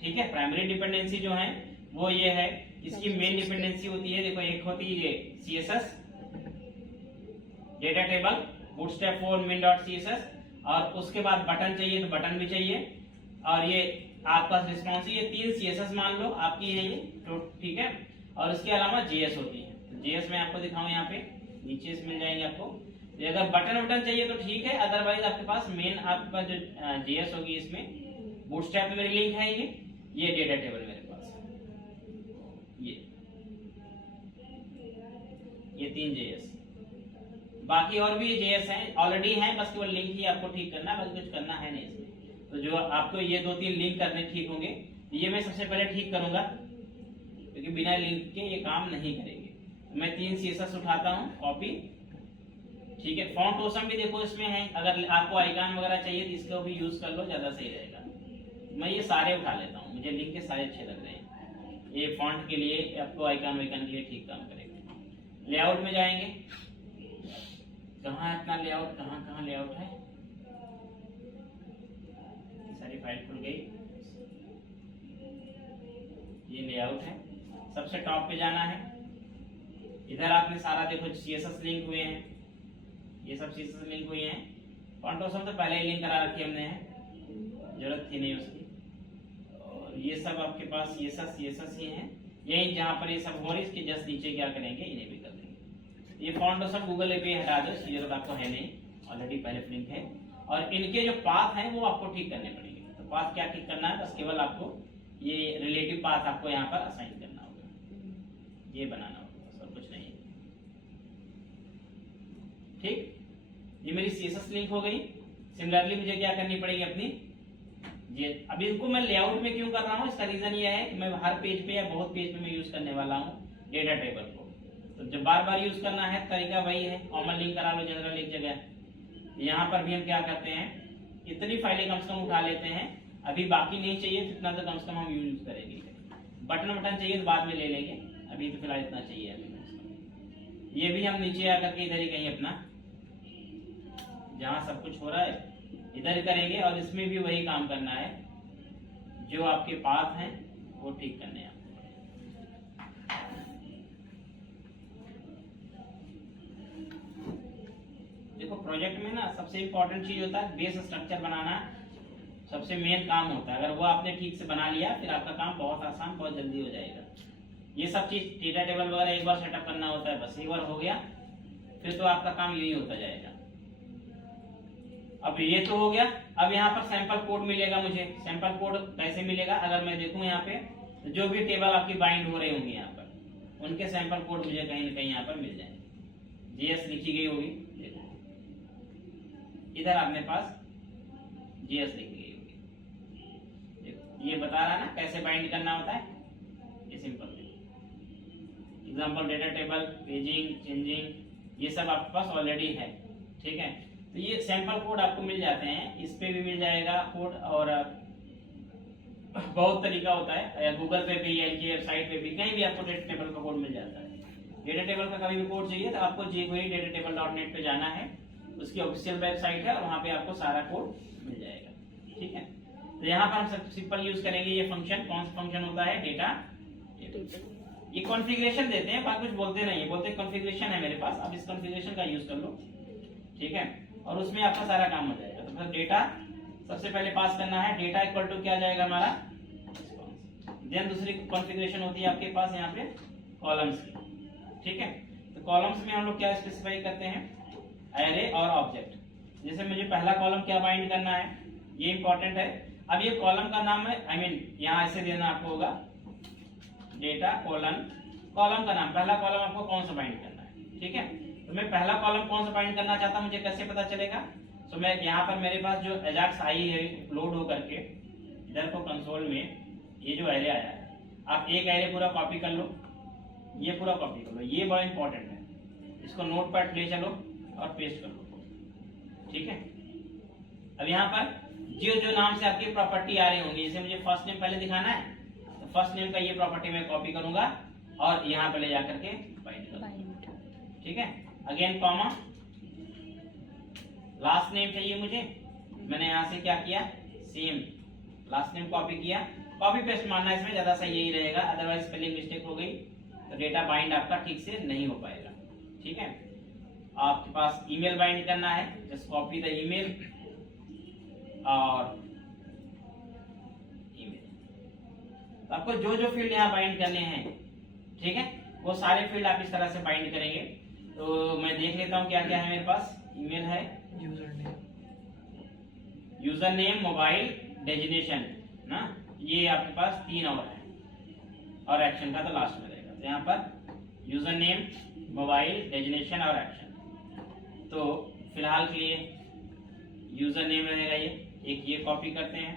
ठीक है। प्राइमरी डिपेंडेंसी जो है वो ये है। इसकी मेन डिपेंडेंसी होती है, देखो, एक होती है ये CSS data table bootstrap 4 min.css, और उसके बाद बटन चाहिए तो बटन भी चाहिए, और ये आपका रिस्पॉन्सिव, ये 3 CSS मान लो आपकी है ये, तो ठीक है। और इसके अलावा JS होती है। तो JS मैं आपको दिखाऊं, यहाँ पे नीचे से मिल जाएंगे आपको। तो अगर बटन चाहिए तो ठीक है, अदरवाइज आपके पास मेन आपका जो JS होगी, इसमें बूटस्ट्रैप में मेरी लिंक है, ये डेटा टेबल मेरे पास है, ये 3 JS। बाकी और भी JS हैं, ऑलरेडी हैं, बस केवल लिंक ही आपको ठीक करना है, बस कुछ करना है नहीं इसमें। तो जो आपको ये 2-3 लिंक करने ठीक होंगे, ये मैं सबसे पहले ठीक करूंगा, क्योंकि बिना लिंक के ये काम नहीं करेंगे। तो मैं 3 CSS उठाता हूँ, कॉपी, ठीक है। फॉन्ट ओसम भी देखो इसमें है, अगर आपको आइकन वगैरह चाहिए तो इसको भी यूज कर लो, ज्यादा सही रहेगा। मैं ये सारे उठा लेता हूँ, मुझे लिंक के सारे अच्छे लग रहे हैं। ये फॉन्ट के लिए, आपको आइकन वाइकन के लिए ठीक काम करेगा। लेआउट में जाएंगे, कहाँ इतना लेआउट, कहाँ लेआउट है, सारी फाइल खुल गई, ये लेआउट है। सबसे टॉप पे जाना है, इधर आपने सारा देखो CSS लिंक हुए हैं, ये सब CSS लिंक हुए हैं। फॉन्ट ओसम तो पहले ही लिंक करा रखी हमने है, जरूरत थी नहीं उसकी। और ये सब आपके पास CSS ही है, यही जहाँ पर ये सब हो रही, इसके जस्ट नीचे क्या करेंगे, इन्हें भी कर देंगे। ये फॉन्ट ओसम गूगल API हटा दो, इसकी जरूरत आपको है नहीं, ऑलरेडी पहले लिंक है। और इनके जो पाथ हैं वो आपको ठीक करने पड़ेंगे। तो पाथ क्या ठीक करना है, बस केवल आपको ये रिलेटिव पाथ आपको यहाँ पर असाइन करना होगा, ये बनाना होगा, सब कुछ नहीं है, ठीक। ये मेरी CSS लिंक हो गई। सिमिलरली मुझे क्या करनी पड़ेगी अपनी ये, अभी इनको मैं लेआउट में क्यों कर रहा हूँ, इसका रीजन ये है कि मैं हर पेज पे या बहुत पेज पे मैं यूज करने वाला हूँ डेटा टेबल को। तो जब बार बार यूज करना है, तरीका वही है, कॉमन लिंक करा लो जनरल एक जगह। यहाँ पर भी हम क्या करते हैं, इतनी फाइलें कम से कम उठा लेते हैं, अभी बाकी नहीं चाहिए इतना तो कम से कम हम यूज करेंगे। बटन चाहिए तो बाद में ले लेंगे, अभी तो फिलहाल इतना चाहिए अभी। ये भी हम नीचे आकर के इधर ही कहीं अपना, जहाँ सब कुछ हो रहा है इधर करेंगे, और इसमें भी वही काम करना है, जो आपके पाथ हैं वो ठीक करने हैं। देखो, प्रोजेक्ट में ना सबसे इंपॉर्टेंट चीज होता है बेस स्ट्रक्चर बनाना, सबसे मेन काम होता है। अगर वो आपने ठीक से बना लिया, फिर आपका काम बहुत आसान, बहुत जल्दी हो जाएगा। ये सब चीज डेटा टेबल वगैरह एक बार सेटअप करना होता है, बस एक बार हो गया, फिर तो आपका काम यही होता जाएगा। अब ये तो हो गया। अब यहाँ पर सैंपल कोड मिलेगा मुझे। सैंपल कोड कैसे मिलेगा, अगर मैं देखूं यहाँ पे, तो जो भी टेबल आपकी बाइंड हो रही होंगी यहाँ पर, उनके सैंपल कोड मुझे कहीं ना कहीं यहाँ पर मिल जाएंगे। JS लिखी गई होगी, देखो इधर आपके पास JS लिखी गई होगी, देखो ये बता रहा है ना कैसे बाइंड करना होता है। ये simple example data table, paging, changing, ये सब आपके पास ऑलरेडी है, ठीक है। तो ये सैंपल कोड आपको मिल जाते हैं, इस पे भी मिल जाएगा कोड, और बहुत तरीका होता है, गूगल पे भी, इनकी वेबसाइट पे भी, कहीं भी आपको डेटा टेबल का कोड मिल जाता है। डेटा टेबल का कभी भी कोड चाहिए तो आपको jQuery पे जाना है, उसकी ऑफिशियल वेबसाइट है, और वहाँ पे आपको सारा कोड मिल जाएगा, ठीक है। तो यहाँ पर हम सिंपल यूज करेंगे ये फंक्शन। कौन सा फंक्शन होता है, डेटा ये कॉन्फ़िगरेशन देते हैं, बाकी कुछ बोलते नहीं है, बोलते हैं कॉन्फ़िगरेशन है मेरे पास, अब इस कॉन्फ़िगरेशन का यूज कर लो, ठीक है, और उसमें आपका सारा काम हो जाएगा। तो फिर डेटा सबसे पहले पास करना है, डेटा इक्वल टू क्या जाएगा हमारा, देन दूसरी कॉन्फ़िगरेशन होती है आपके पास यहाँ पे कॉलम्स की, ठीक है। तो कॉलम्स में हम लोग क्या स्पेसिफाई करते हैं, एरे और ऑब्जेक्ट। जैसे मुझे पहला कॉलम क्या बाइंड करना है, ये इंपॉर्टेंट है। अब ये कॉलम का नाम है, आई मीन यहाँ ऐसे देना आपको होगा, डेटा कोलन, कॉलम का नाम, पहला कॉलम आपको कौन सा बाइंड करना है, ठीक है। तो मैं पहला कॉलम कौन सा बाइंड करना चाहता हूँ, मुझे कैसे पता चलेगा। तो मैं यहाँ पर मेरे पास जो एजाक्स आई है लोड हो करके इधर को कंसोल में, ये जो एरे आया है, आप एक एरे पूरा कॉपी कर लो, ये पूरा कॉपी कर लो, ये बड़ा इंपॉर्टेंट है, इसको नोट पैड ले चलो और पेस्ट कर लो, ठीक है। अब यहाँ पर जो नाम से आपकी प्रॉपर्टी आ रही होंगी, जैसे मुझे फर्स्ट नेम पहले दिखाना है, तो फर्स्ट नेम का ये प्रॉपर्टी मैं कॉपी करूंगा और यहाँ पे ले जाकर के बाइंड करूंगा, ठीक है। अगेन कॉमा, लास्ट नेम चाहिए मुझे, मैंने यहाँ से क्या किया, सेम लास्ट नेम कॉपी किया, कॉपी पेस्ट मानना इसमें ज्यादा सही यही रहेगा, अदरवाइज स्पेलिंग मिस्टेक हो गई तो डेटा बाइंड आपका ठीक से नहीं हो पाएगा, ठीक है। आपके पास ईमेल बाइंड करना है, जस्ट कॉपी द ईमेल और ईमेल, तो आपको जो जो फील्ड यहाँ बाइंड करने हैं, ठीक है, वो सारे फील्ड आप इस तरह से बाइंड करेंगे। तो मैं देख लेता हूँ क्या क्या है मेरे पास, ईमेल है, यूजर नेम, मोबाइल, डेजिग्नेशन ना, ये आपके पास 3 और है, और एक्शन का तो लास्ट में रहेगा। तो यहाँ पर यूजर नेम, मोबाइल, डेजिग्नेशन और एक्शन। तो फिलहाल के लिए यूजर नेम रहेगा, ये कॉपी करते हैं,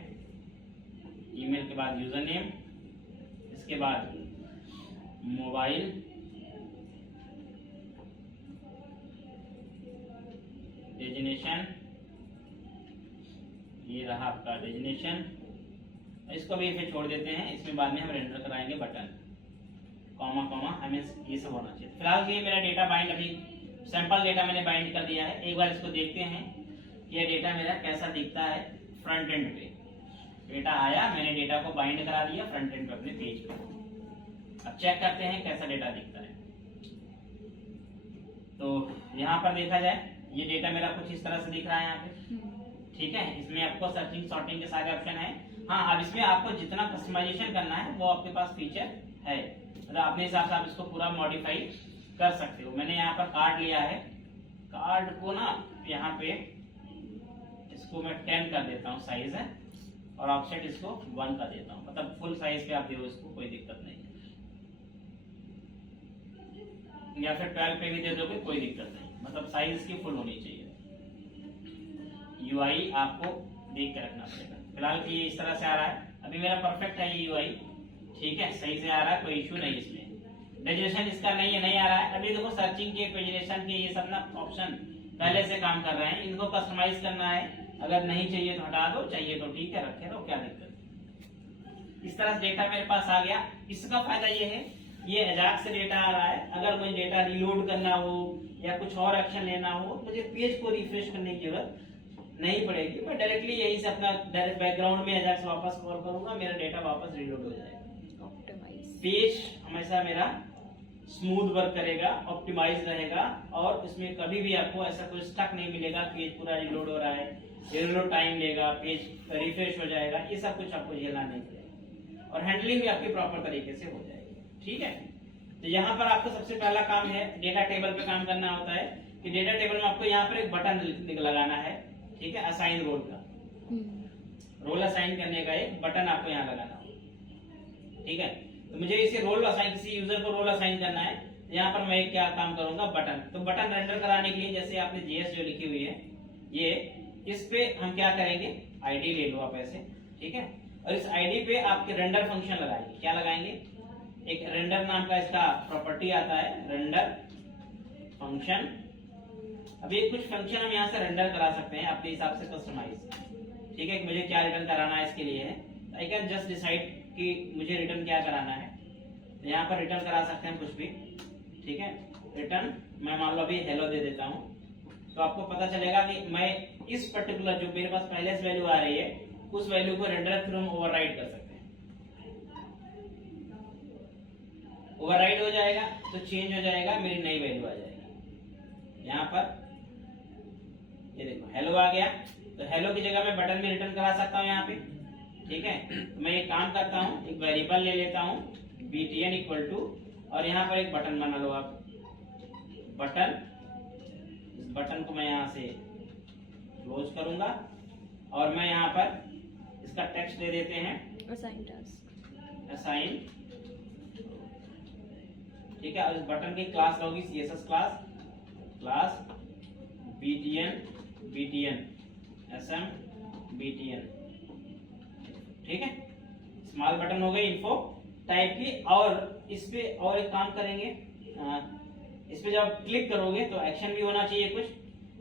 ईमेल के बाद यूजर नेम, इसके बाद मोबाइल, डेजिग्नेशन, ये रहा आपका डेजिग्नेशन, इसको भी फिर छोड़ देते हैं, इसमें बाद में हम रेंडर कराएंगे बटन, कॉमा कॉमा, हमें ये सब होना चाहिए। फिलहाल के लिए मेरा डेटा बाइंड, अभी सैंपल डेटा मैंने बाइंड कर दिया है। एक बार इसको देखते हैं कि ये डेटा मेरा कैसा दिखता है फ्रंट एंड पे। डेटा आया, मैंने डेटा को बाइंड करा दिया फ्रंट एंड पे अपने पेज पे। अब चेक करते हैं कैसा डेटा दिखता है। तो यहाँ पर देखा जाए, ये डेटा मेरा कुछ इस तरह से दिख रहा है यहाँ पे, ठीक है। इसमें आपको सर्चिंग सॉर्टिंग के सारे ऑप्शन है। हाँ, अब इसमें आपको जितना कस्टमाइजेशन करना है वो आपके पास फीचर है, मतलब अपने हिसाब से आप इसको पूरा मॉडिफाई कर सकते हो। मैंने यहाँ पर कार्ड लिया है, कार्ड को ना यहाँ पे इसको मैं 10 कर देता हूँ साइज है, और ऑफसेट इसको 1 कर देता हूँ, मतलब फुल साइज पे आप दो इसको, कोई दिक्कत नहीं है। या फिर 12 पे भी दे दोगे कोई दिक्कत नहीं, मतलब साइज इसकी फुल होनी चाहिए। यूआई आपको देख के रखना पड़ेगा। फिलहाल कि इस तरह से आ रहा है, अभी मेरा परफेक्ट है ये यूआई, ठीक है, सही से आ रहा है, कोई इश्यू नहीं इसमें। डेजिग्नेशन इसका नहीं आ रहा है। अभी देखो सर्चिंग के, पेजिनेशन के, ये सब ना ऑप्शन पहले से काम कर रहे हैं, इनको कस्टमाइज करना है। अगर नहीं चाहिए तो हटा दो, चाहिए तो ठीक है रखे दो, क्या दिक्कत। इस तरह से डेटा मेरे पास आ गया। इसका फायदा ये है, ये एजाक्स से डेटा आ रहा है, अगर मुझे डेटा रिलोड करना हो या कुछ और एक्शन लेना हो, मुझे पेज को रिफ्रेश करने की जरूरत नहीं पड़ेगी। मैं डायरेक्टली यही से अपना डायरेक्ट बैकग्राउंड में एजाक्स वापस कॉल करूंगा, मेरा डेटा वापस रिलोड हो जाएगा। ऑप्टिमाइज पेज हमेशा मेरा स्मूथ वर्क करेगा, ऑप्टिमाइज रहेगा, और इसमें कभी भी आपको ऐसा कोई स्टक नहीं मिलेगा। पेज पूरा रिलोड हो रहा है, रिलोड टाइम लेगा, पेज रिफ्रेश हो जाएगा, ये सब कुछ आपको झेलना नहीं पड़ेगा, और हैंडलिंग भी आपकी प्रॉपर तरीके से हो जाएगी, ठीक है। तो यहाँ पर आपको सबसे पहला काम है, डेटा टेबल पे काम करना होता है कि डेटा टेबल में आपको यहाँ पर एक बटन लगाना है, ठीक है, असाइन रोल का। रोल असाइन करने का एक बटन आपको यहाँ लगाना होगा, ठीक है। तो मुझे इसे रोल असाइन, किसी यूजर को रोल असाइन करना है, यहाँ पर मैं क्या काम करूंगा, बटन। तो बटन रेंडर कराने के लिए जैसे आपने जेएस जो लिखी हुई है, ये इस पे हम क्या करेंगे, आईडी ले लो आप ऐसे, ठीक है, और इस आईडी पे आपके रेंडर फंक्शन लगाएंगे। क्या लगाएंगे, एक रेंडर नाम का इसका प्रॉपर्टी आता है, रेंडर फंक्शन। अब ये कुछ फंक्शन हम यहाँ से रेंडर करा सकते हैं अपने हिसाब से कस्टमाइज, ठीक है। मुझे क्या रिटर्न कराना है इसके लिए है, आई कैन जस्ट डिसाइड कि मुझे रिटर्न क्या कराना है। तो यहाँ पर रिटर्न करा सकते हैं कुछ भी, ठीक है। रिटर्न मैं मान लो अभी हेलो दे देता हूँ, तो आपको पता चलेगा कि मैं इस पर्टिकुलर जो मेरे पास पहले से वैल्यू आ रही है, उस वैल्यू को रेंडर थ्रू हम ओवरराइड कर सकते हैं। ओवरराइड हो जाएगा तो चेंज हो जाएगा, मेरी नई वैल्यू आ जाएगी। यहाँ पर ये देखो हेलो आ गया, तो हेलो की जगह मैं बटन में रिटर्न करा सकता हूँ यहाँ पे। ठीक है, तो मैं एक काम करता हूँ, एक वेरिएबल ले लेता हूँ btn इक्वल टू, और यहाँ पर एक बटन बना लो आप, बटन। इस बटन को मैं यहाँ से क्लोज करूंगा और मैं यहाँ पर इसका टेक्स्ट दे देते हैं असाइन टास्क। असाइन। ठीक है, और इस बटन की क्लास होगी CSS class, class btn sm btn। ठीक है, स्मॉल बटन हो गई इन्फो टाइप की। और इस पे और एक काम करेंगे, इस पे जब क्लिक करोगे तो एक्शन भी होना चाहिए कुछ,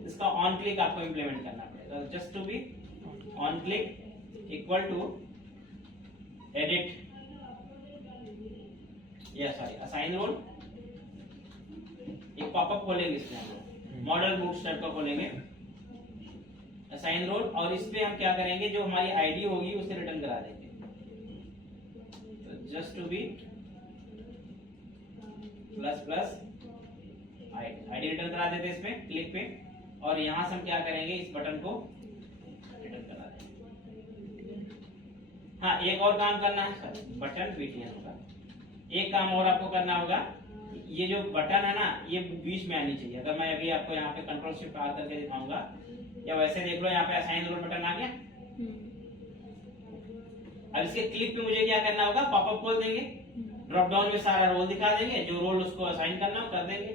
इसका ऑन क्लिक आपको इंप्लीमेंट करना पड़ेगा। Just to be on click equal to edit, या सॉरी असाइन रोल। एक पॉपअप खोलेंगे इसमें हम लोग, मॉडल बूटस्ट्रैप का खोलेंगे असाइन रोल, और इस पे हम क्या करेंगे, जो हमारी आईडी होगी उसे रिटर्न करा देंगे। तो just to be plus plus ID return करा देते हैं इसमें क्लिक पे, और यहां से हम क्या करेंगे, इस बटन को रिटर्न करा देंगे। हाँ, एक और काम करना है सर, बटन btn होगा। एक काम और आपको करना होगा, ये जो बटन है ना ये बीच में आनी चाहिए। अगर मैं अभी आपको यहाँ पे कंट्रोल शिफ्ट R करके दिखाऊंगा, या वैसे देख लो यहाँ पे असाइन रोल बटन आ गया। अब इसके क्लिक पे मुझे क्या करना होगा, पॉपअप खोल देंगे, ड्रॉप डाउन में सारा रोल दिखा देंगे, जो रोल उसको असाइन करना हो कर देंगे।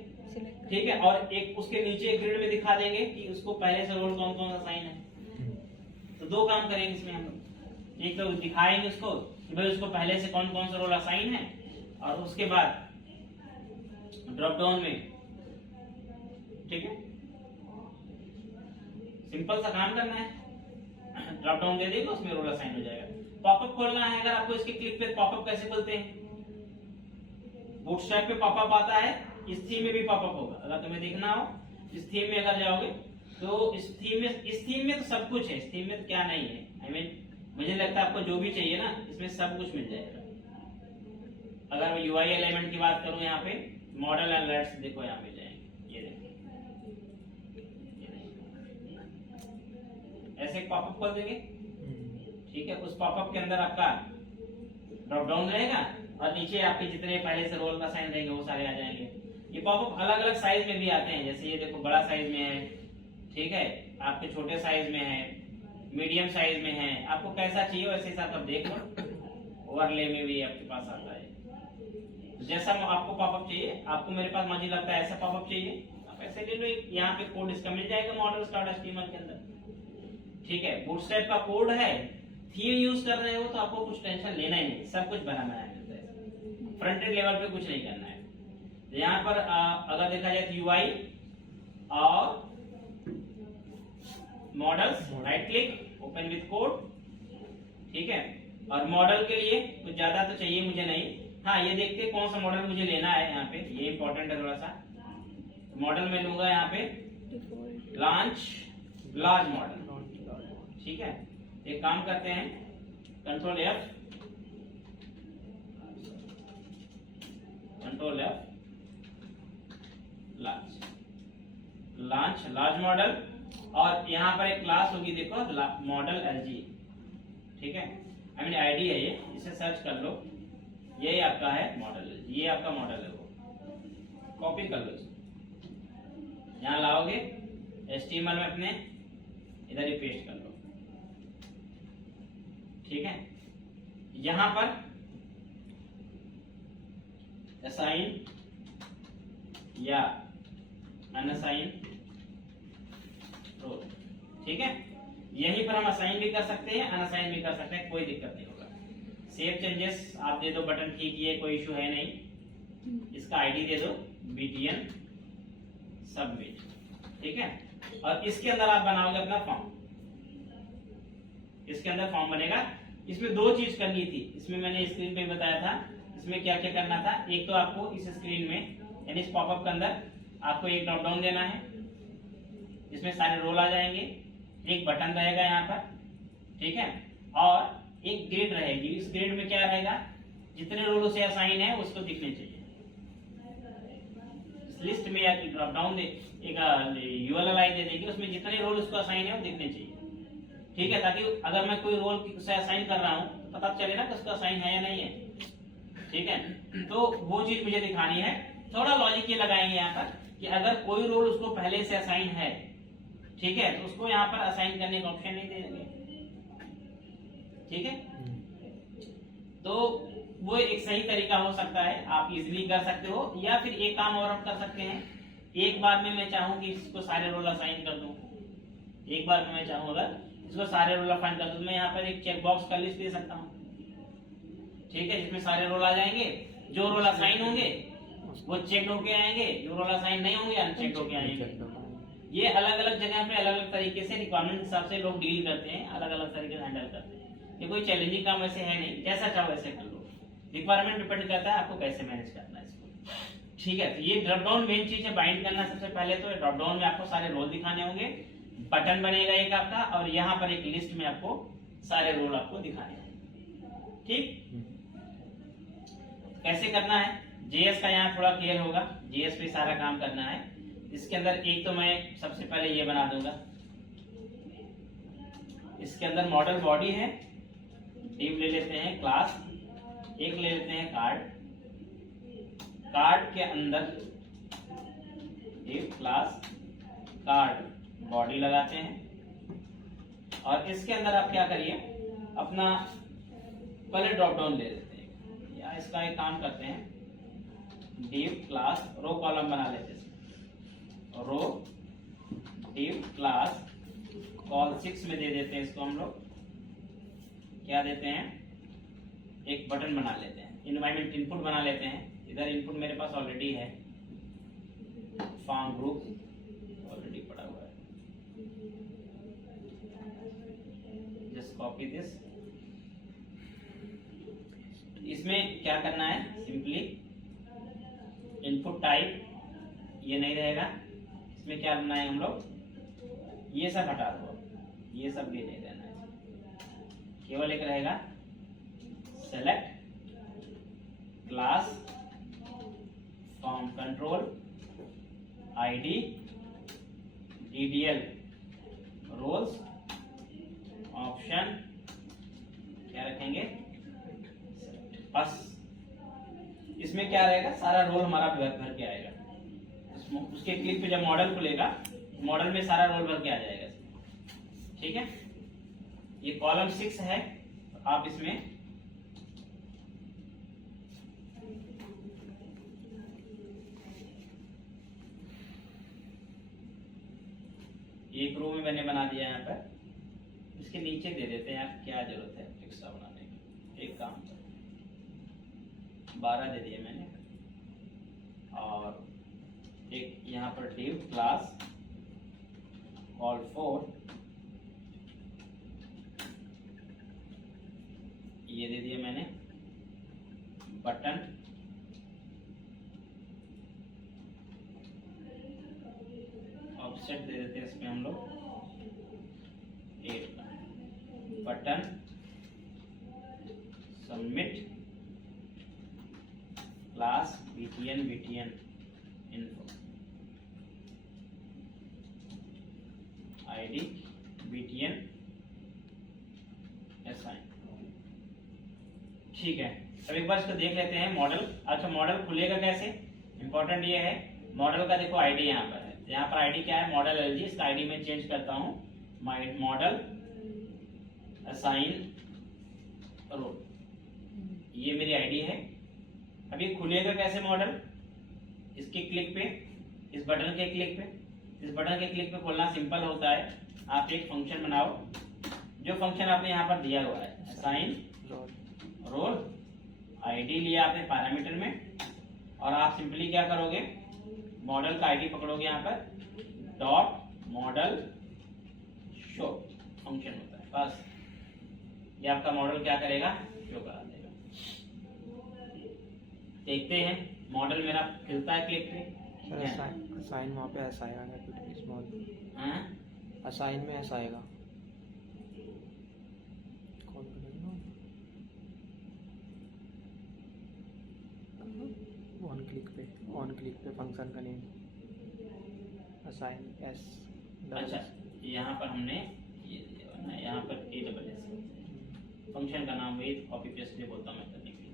ठीक है, और एक उसके नीचे ग्रिड में दिखा देंगे कि उसको पहले से रोल कौन कौन असाइन है। तो दो काम करेंगे इसमें हम लोग, एक तो दिखाएंगे उसको कि भाई उसको पहले से कौन कौन सा रोल असाइन है, और उसके बाद ड्रॉप डाउन में, ठीक है, सिंपल सा काम करना है, ड्रॉप डाउन दे देगा उसमें रोल असाइन हो जाएगा। पॉपअप खोलना है, अगर आपको इसके क्लिक पे पॉपअप कैसे खोलते हैं, बूटस्ट्रैप पे पॉपअप आता है, इस थीम में भी पॉपअप होगा। अगर तुम्हें देखना हो इस थीम में अगर जाओगे तो इस थीम में तो सब कुछ है, इस थीम में तो क्या नहीं है, आई मीन मुझे लगता है आपको जो भी चाहिए ना इसमें सब कुछ मिल जाएगा। अगर मैं UI एलिमेंट की बात करूं, यहाँ पे मॉडल अलर्ट्स देखो यहाँ मिल जाएंगे, ये देखो ऐसे पॉपअप खोल देंगे। ठीक है, उस पॉपअप के अंदर आपका ड्रॉप डाउन रहेगा, और नीचे आपके जितने पहले से रोल का साइन रहेंगे वो सारे आ जाएंगे। ये पॉपअप अलग अलग साइज में भी आते हैं, जैसे ये देखो बड़ा साइज में है, ठीक है, आपके छोटे साइज में है, मीडियम साइज में है, आपको कैसा चाहिए वैसे हिसाब से आप देख लो। ओवरले में भी आपके पास आता है, जैसा आपको पॉपअप चाहिए, आपको मेरे पास मुझे लगता है ऐसा पॉपअप चाहिए, आप ऐसे ले लो। यहाँ पे कोड इसका मिल जाएगा मॉडल स्टार्ट HTML के अंदर। ठीक है, बूटस्ट्रैप का कोड है, थीम यूज कर रहे हो तो आपको कुछ टेंशन लेना ही नहीं, सब कुछ बना बनाया मिलता है, फ्रंट एंड लेवल पे कुछ नहीं करना है। यहाँ पर अगर देखा जाए तो UI और models, right click open with code. ठीक है, और मॉडल के लिए कुछ ज्यादा तो चाहिए मुझे नहीं। हाँ, ये देखते हैं कौन सा मॉडल मुझे लेना है, यहाँ पे ये इंपॉर्टेंट है थोड़ा सा। मॉडल में लूंगा यहाँ पे लॉन्च लार्ज मॉडल। ठीक है, एक काम करते हैं, control F launch large model, और यहाँ पर एक क्लास होगी देखो मॉडल LG। ठीक है, आई मीन आईडी है ये, इसे सर्च कर लो, ये आपका है मॉडल, ये आपका मॉडल है, वो कॉपी कर लो इसको, यहाँ लाओगे HTML में अपने इधर ही पेस्ट कर लो। ठीक है, यहां पर असाइन या अनअसाइन रोल। ठीक है, यहीं पर हम असाइन भी कर सकते हैं, अनअसाइन भी कर सकते हैं, कोई दिक्कत नहीं होगा। सेव चेंजेस आप दे दो, बटन ठीक है, कोई इशू है नहीं। इसका आईडी दे दो btn सबमिट। ठीक है, और इसके अंदर आप बनाओगे अपना फॉर्म, इसके अंदर फॉर्म बनेगा। इसमें दो चीज करनी थी, इसमें मैंने स्क्रीन पे बताया था, इसमें क्या क्या करना था। एक तो आपको इस स्क्रीन में यानी इस पॉपअप के अंदर आपको एक ड्रॉप डाउन देना है, इसमें सारे रोल आ जाएंगे, एक बटन रहेगा यहाँ पर। ठीक है, और एक ग्रिड रहेगी, इस ग्रिड में क्या रहेगा, जितने रोल उसे असाइन है उसको दिखने चाहिए। इस लिस्ट में या ड्रॉप डाउन दे एक यूएल आई दे देगी, उसमें जितने रोल उसको असाइन है वो दिखने चाहिए। ठीक है, ताकि अगर मैं कोई रोल से असाइन कर रहा हूँ तो पता चले ना कि उसका असाइन है या नहीं है। ठीक है, तो वो चीज मुझे दिखानी है। थोड़ा लॉजिक ये लगाएंगे यहाँ पर कि अगर कोई रोल उसको पहले से असाइन है, ठीक है, तो उसको यहाँ पर असाइन करने का ऑप्शन नहीं देंगे। ठीक है, तो वो एक सही तरीका हो सकता है, आप इजीली कर सकते हो। या फिर एक काम और आप कर सकते हैं, एक बार में मैं चाहूँ कि इसको सारे रोल असाइन कर दूं, एक बार में मैं चाहूँ अगर इसको सारे रोल असाइन कर दूं, मैं यहाँ पर एक चेक बॉक्स का लिस्ट दे सकता हूँ। ठीक है, जिसमें सारे रोल आ जाएंगे, जो रोल असाइन होंगे वो चेक होके आएंगे, जो रोल असाइन नहीं होंगे अनचेक होके आएंगे। ये अलग अलग जगह पे अलग अलग तरीके से रिक्वायरमेंट हिसाब से लोग डील करते हैं, अलग अलग तरीके से हैंडल करते हैं। ये कोई चैलेंजिंग काम वैसे है नहीं, जैसा चाहो वैसे कर लो। रिक्वायरमेंट डिपेंड करता है आपको कैसे मैनेज करना है इसको। ठीक है, तो ये ड्रॉप डाउन मेन चीज है बाइंड करना। सबसे पहले तो ड्रॉप डाउन में आपको सारे रोल दिखाने होंगे, बटन बनेगा एक आपका, और यहाँ पर एक लिस्ट में आपको सारे रोल आपको दिखाने होंगे। ठीक, कैसे करना है जेएस का यहाँ थोड़ा क्लियर होगा, जेएस पे सारा काम करना है। इसके अंदर एक तो मैं सबसे पहले ये बना दूंगा, इसके अंदर मॉडल बॉडी है, डिव ले लेते हैं, क्लास एक ले लेते हैं, कार्ड, कार्ड के अंदर डिव क्लास कार्ड बॉडी लगाते हैं। और इसके अंदर आप क्या करिए, अपना पहले ड्रॉप डाउन ले लेते हैं, या इसका एक काम करते हैं, डिव क्लास रो कॉलम बना लेते हैं, रो डिव क्लास कॉल 6 में दे देते हैं इसको। हम लोग क्या देते हैं, एक बटन बना लेते हैं, इन्वायरमेंट इनपुट बना लेते हैं। इधर इनपुट मेरे पास ऑलरेडी है, फॉर्म ग्रुप ऑलरेडी पड़ा हुआ है, जस्ट कॉपी दिस। इसमें क्या करना है, सिंपली इनपुट टाइप ये नहीं रहेगा, इसमें क्या करना है हम लोग, ये सब हटा दो, ये सब भी नहीं रहना है, केवल एक रहेगा select class form control ID DDL roles option क्या रखेंगे बस। इसमें क्या रहेगा, सारा रोल हमारा भर के आएगा। उसके क्लिक पे जब मॉडल खुलेगा, मॉडल में सारा रोल भर के आ जाएगा। ठीक है, ये कॉलम 6 है, आप इसमें एक रो में मैंने बना दिया, यहाँ पर इसके नीचे दे देते हैं, आप क्या जरूरत है एक्स्ट्रा बनाने की। एक काम 12 दे दिए मैंने, और एक यहाँ पर डिव क्लास कॉल 4 ये दे दिया मैंने, बटन ऑफसेट दे देते हैं इसमें हम लोग 8 का, button submit class btn info id btn assign। ठीक है, अब एक बार इसको देख लेते हैं मॉडल। अच्छा, मॉडल खुलेगा कैसे, इंपॉर्टेंट ये है, मॉडल का देखो आईडी यहाँ पर है, यहाँ पर आईडी क्या है, मॉडल एलजी। इसका आईडी में चेंज करता हूँ, मॉडल असाइन रोल, ये मेरी आईडी है। अभी खुलेगा कैसे मॉडल, इसके क्लिक पे, इस बटन के क्लिक पे, इस बटन के क्लिक पे खोलना सिंपल होता है। आप एक फंक्शन बनाओ, जो फंक्शन आपने यहाँ पर दिया हुआ है, असाइन रोल, आईडी लिया आपने पैरामीटर में, और आप सिंपली क्या करोगे, मॉडल का आईडी पकड़ोगे, यहाँ पर डॉट मॉडल शो फंक्शन होता है, बस ये आपका मॉडल क्या करेगा, शो करा देगा। देखते हैं मॉडल मेरा खिलता है क्लिक पे। असाइन वहाँ पे ऐसा आएगा, कुछ स्मॉल असाइन में ऐसा आएगा, वन क्लिक पे ऑन क्लिक पे फंक्शन का नेम असाइन एस अच्छा, यहाँ पर हमने ये दिया हुआ है, यहाँ पर AWS फंक्शन का नाम वही कॉपी पेस्ट लिए बोलता हूँ मैं करने के लिए।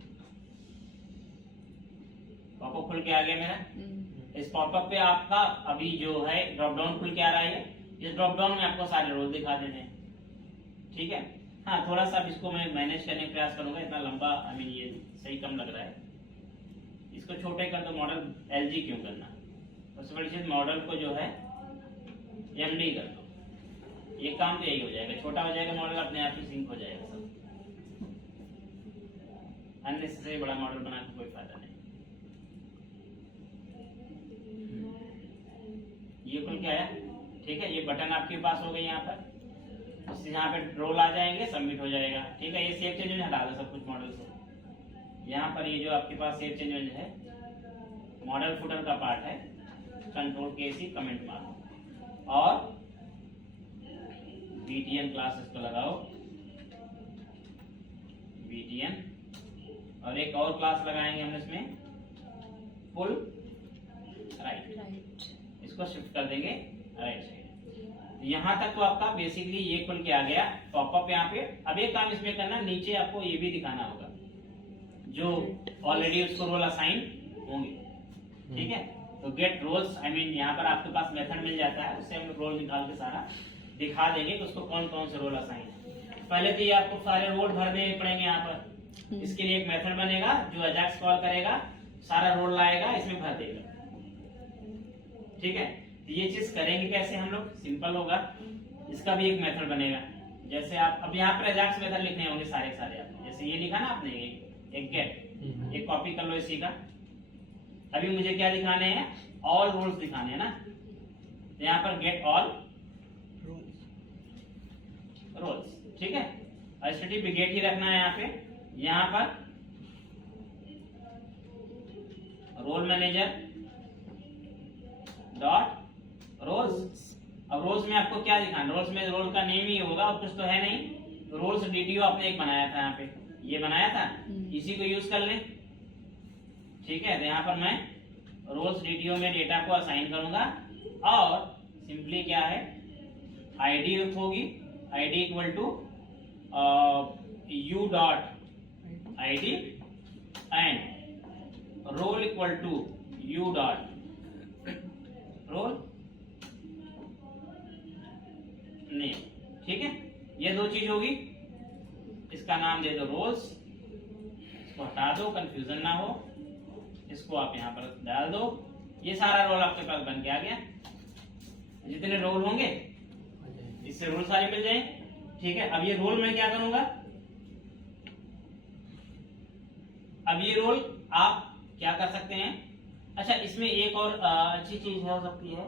पॉपअप खुल के आ गया मेरा। इस पॉपअप पे आपका अभी जो है ड्रॉप डाउन खुल के आ रहा है। इस ड्रॉप डाउन में आपको सारे रोल दिखा देने हैं, ठीक है। हाँ, थोड़ा सा इसको मैं मैनेज करने का प्रयास करूंगा, इतना लंबा आई मीन ये सही कम लग रहा है। इसको छोटे कर दो, मॉडल LG क्यों करना। सबसे बड़ी चीज मॉडल को जो है MD कर दो, ये काम तो यही हो जाएगा, छोटा हो जाएगा मॉडल, अपने आप ही सिंक हो जाएगा सब। अननेसेसरी बड़ा मॉडल बना के कोई फायदा नहीं। ये खुल के आया, ठीक है। ये बटन आपके पास हो गई यहाँ पर, इससे यहाँ पे रोल आ जाएंगे, सबमिट हो जाएगा, ठीक है। ये सेव चेंज हटा दो सब कुछ मॉडल से। यहाँ पर ये जो आपके पास सेव चेंज है, मॉडल फुटर का पार्ट है, Ctrl+K कमेंट मारो और BTN क्लासेस को लगाओ, BTN, और एक और क्लास लगाएंगे हम इसमें फुल राइट, इसको शिफ्ट कर देंगे राइट साइड। यहाँ तक तो आपका बेसिकली ये खुल के आ गया पॉपअप यहाँ पे। अब एक काम इसमें करना, नीचे आपको ये भी दिखाना होगा जो ऑलरेडी उसको रोल असाइन होंगे, ठीक है। तो गेट रोल्स, आई मीन यहाँ पर आपके पास मेथड मिल जाता है, उससे हम रोल निकाल के सारा दिखा देंगे कि उसको कौन कौन से रोल असाइन है। पहले तो ये आपको सारे रोल भरने पड़ेंगे यहाँ पर। इसके लिए एक मेथड बनेगा जो अजाक्स कॉल करेगा, सारा रोल लाएगा, इसमें भर देगा, ठीक है। तो ये चीज करेंगे कैसे हम लोग, सिंपल होगा। इसका भी एक मेथड बनेगा, जैसे आप अब यहाँ पर अजाक्स मेथड लिखने होंगे सारे आप, जैसे ये लिखा ना आपने एक गेट, एक कॉपी कर लो इसी का। अभी मुझे क्या दिखाने हैं, ऑल रोल्स दिखाने हैं ना, तो यहाँ पर गेट ऑल रोल्स, ठीक है। एचटीटीपी गेट ही रखना है यहाँ पे। यहाँ पर रोल मैनेजर डॉट रोल्स। अब रोल्स में आपको क्या दिखाना, रोल्स में रोल का नेम ही होगा और कुछ तो है नहीं। रोल्स DTO आपने एक बनाया था, यहाँ पे ये बनाया था, इसी को यूज कर लें, ठीक है। तो यहाँ पर मैं रोल्स DTO में डेटा को असाइन करूंगा और सिंपली क्या है, आईडी होगी, ID equal to u dot ID and role equal to u dot role name, ठीक है। ये दो चीज होगी। इसका नाम दे दो रोल्स, इसको हटा दो, कंफ्यूजन ना हो, इसको आप यहाँ पर डाल दो। ये सारा रोल आपके पास बन के आ गया। जितने रोल होंगे इससे रोल सारे मिल जाए, ठीक है। अब ये रोल मैं क्या करूंगा, अब ये रोल आप क्या कर सकते हैं। अच्छा, इसमें एक और अच्छी चीज हो सकती है,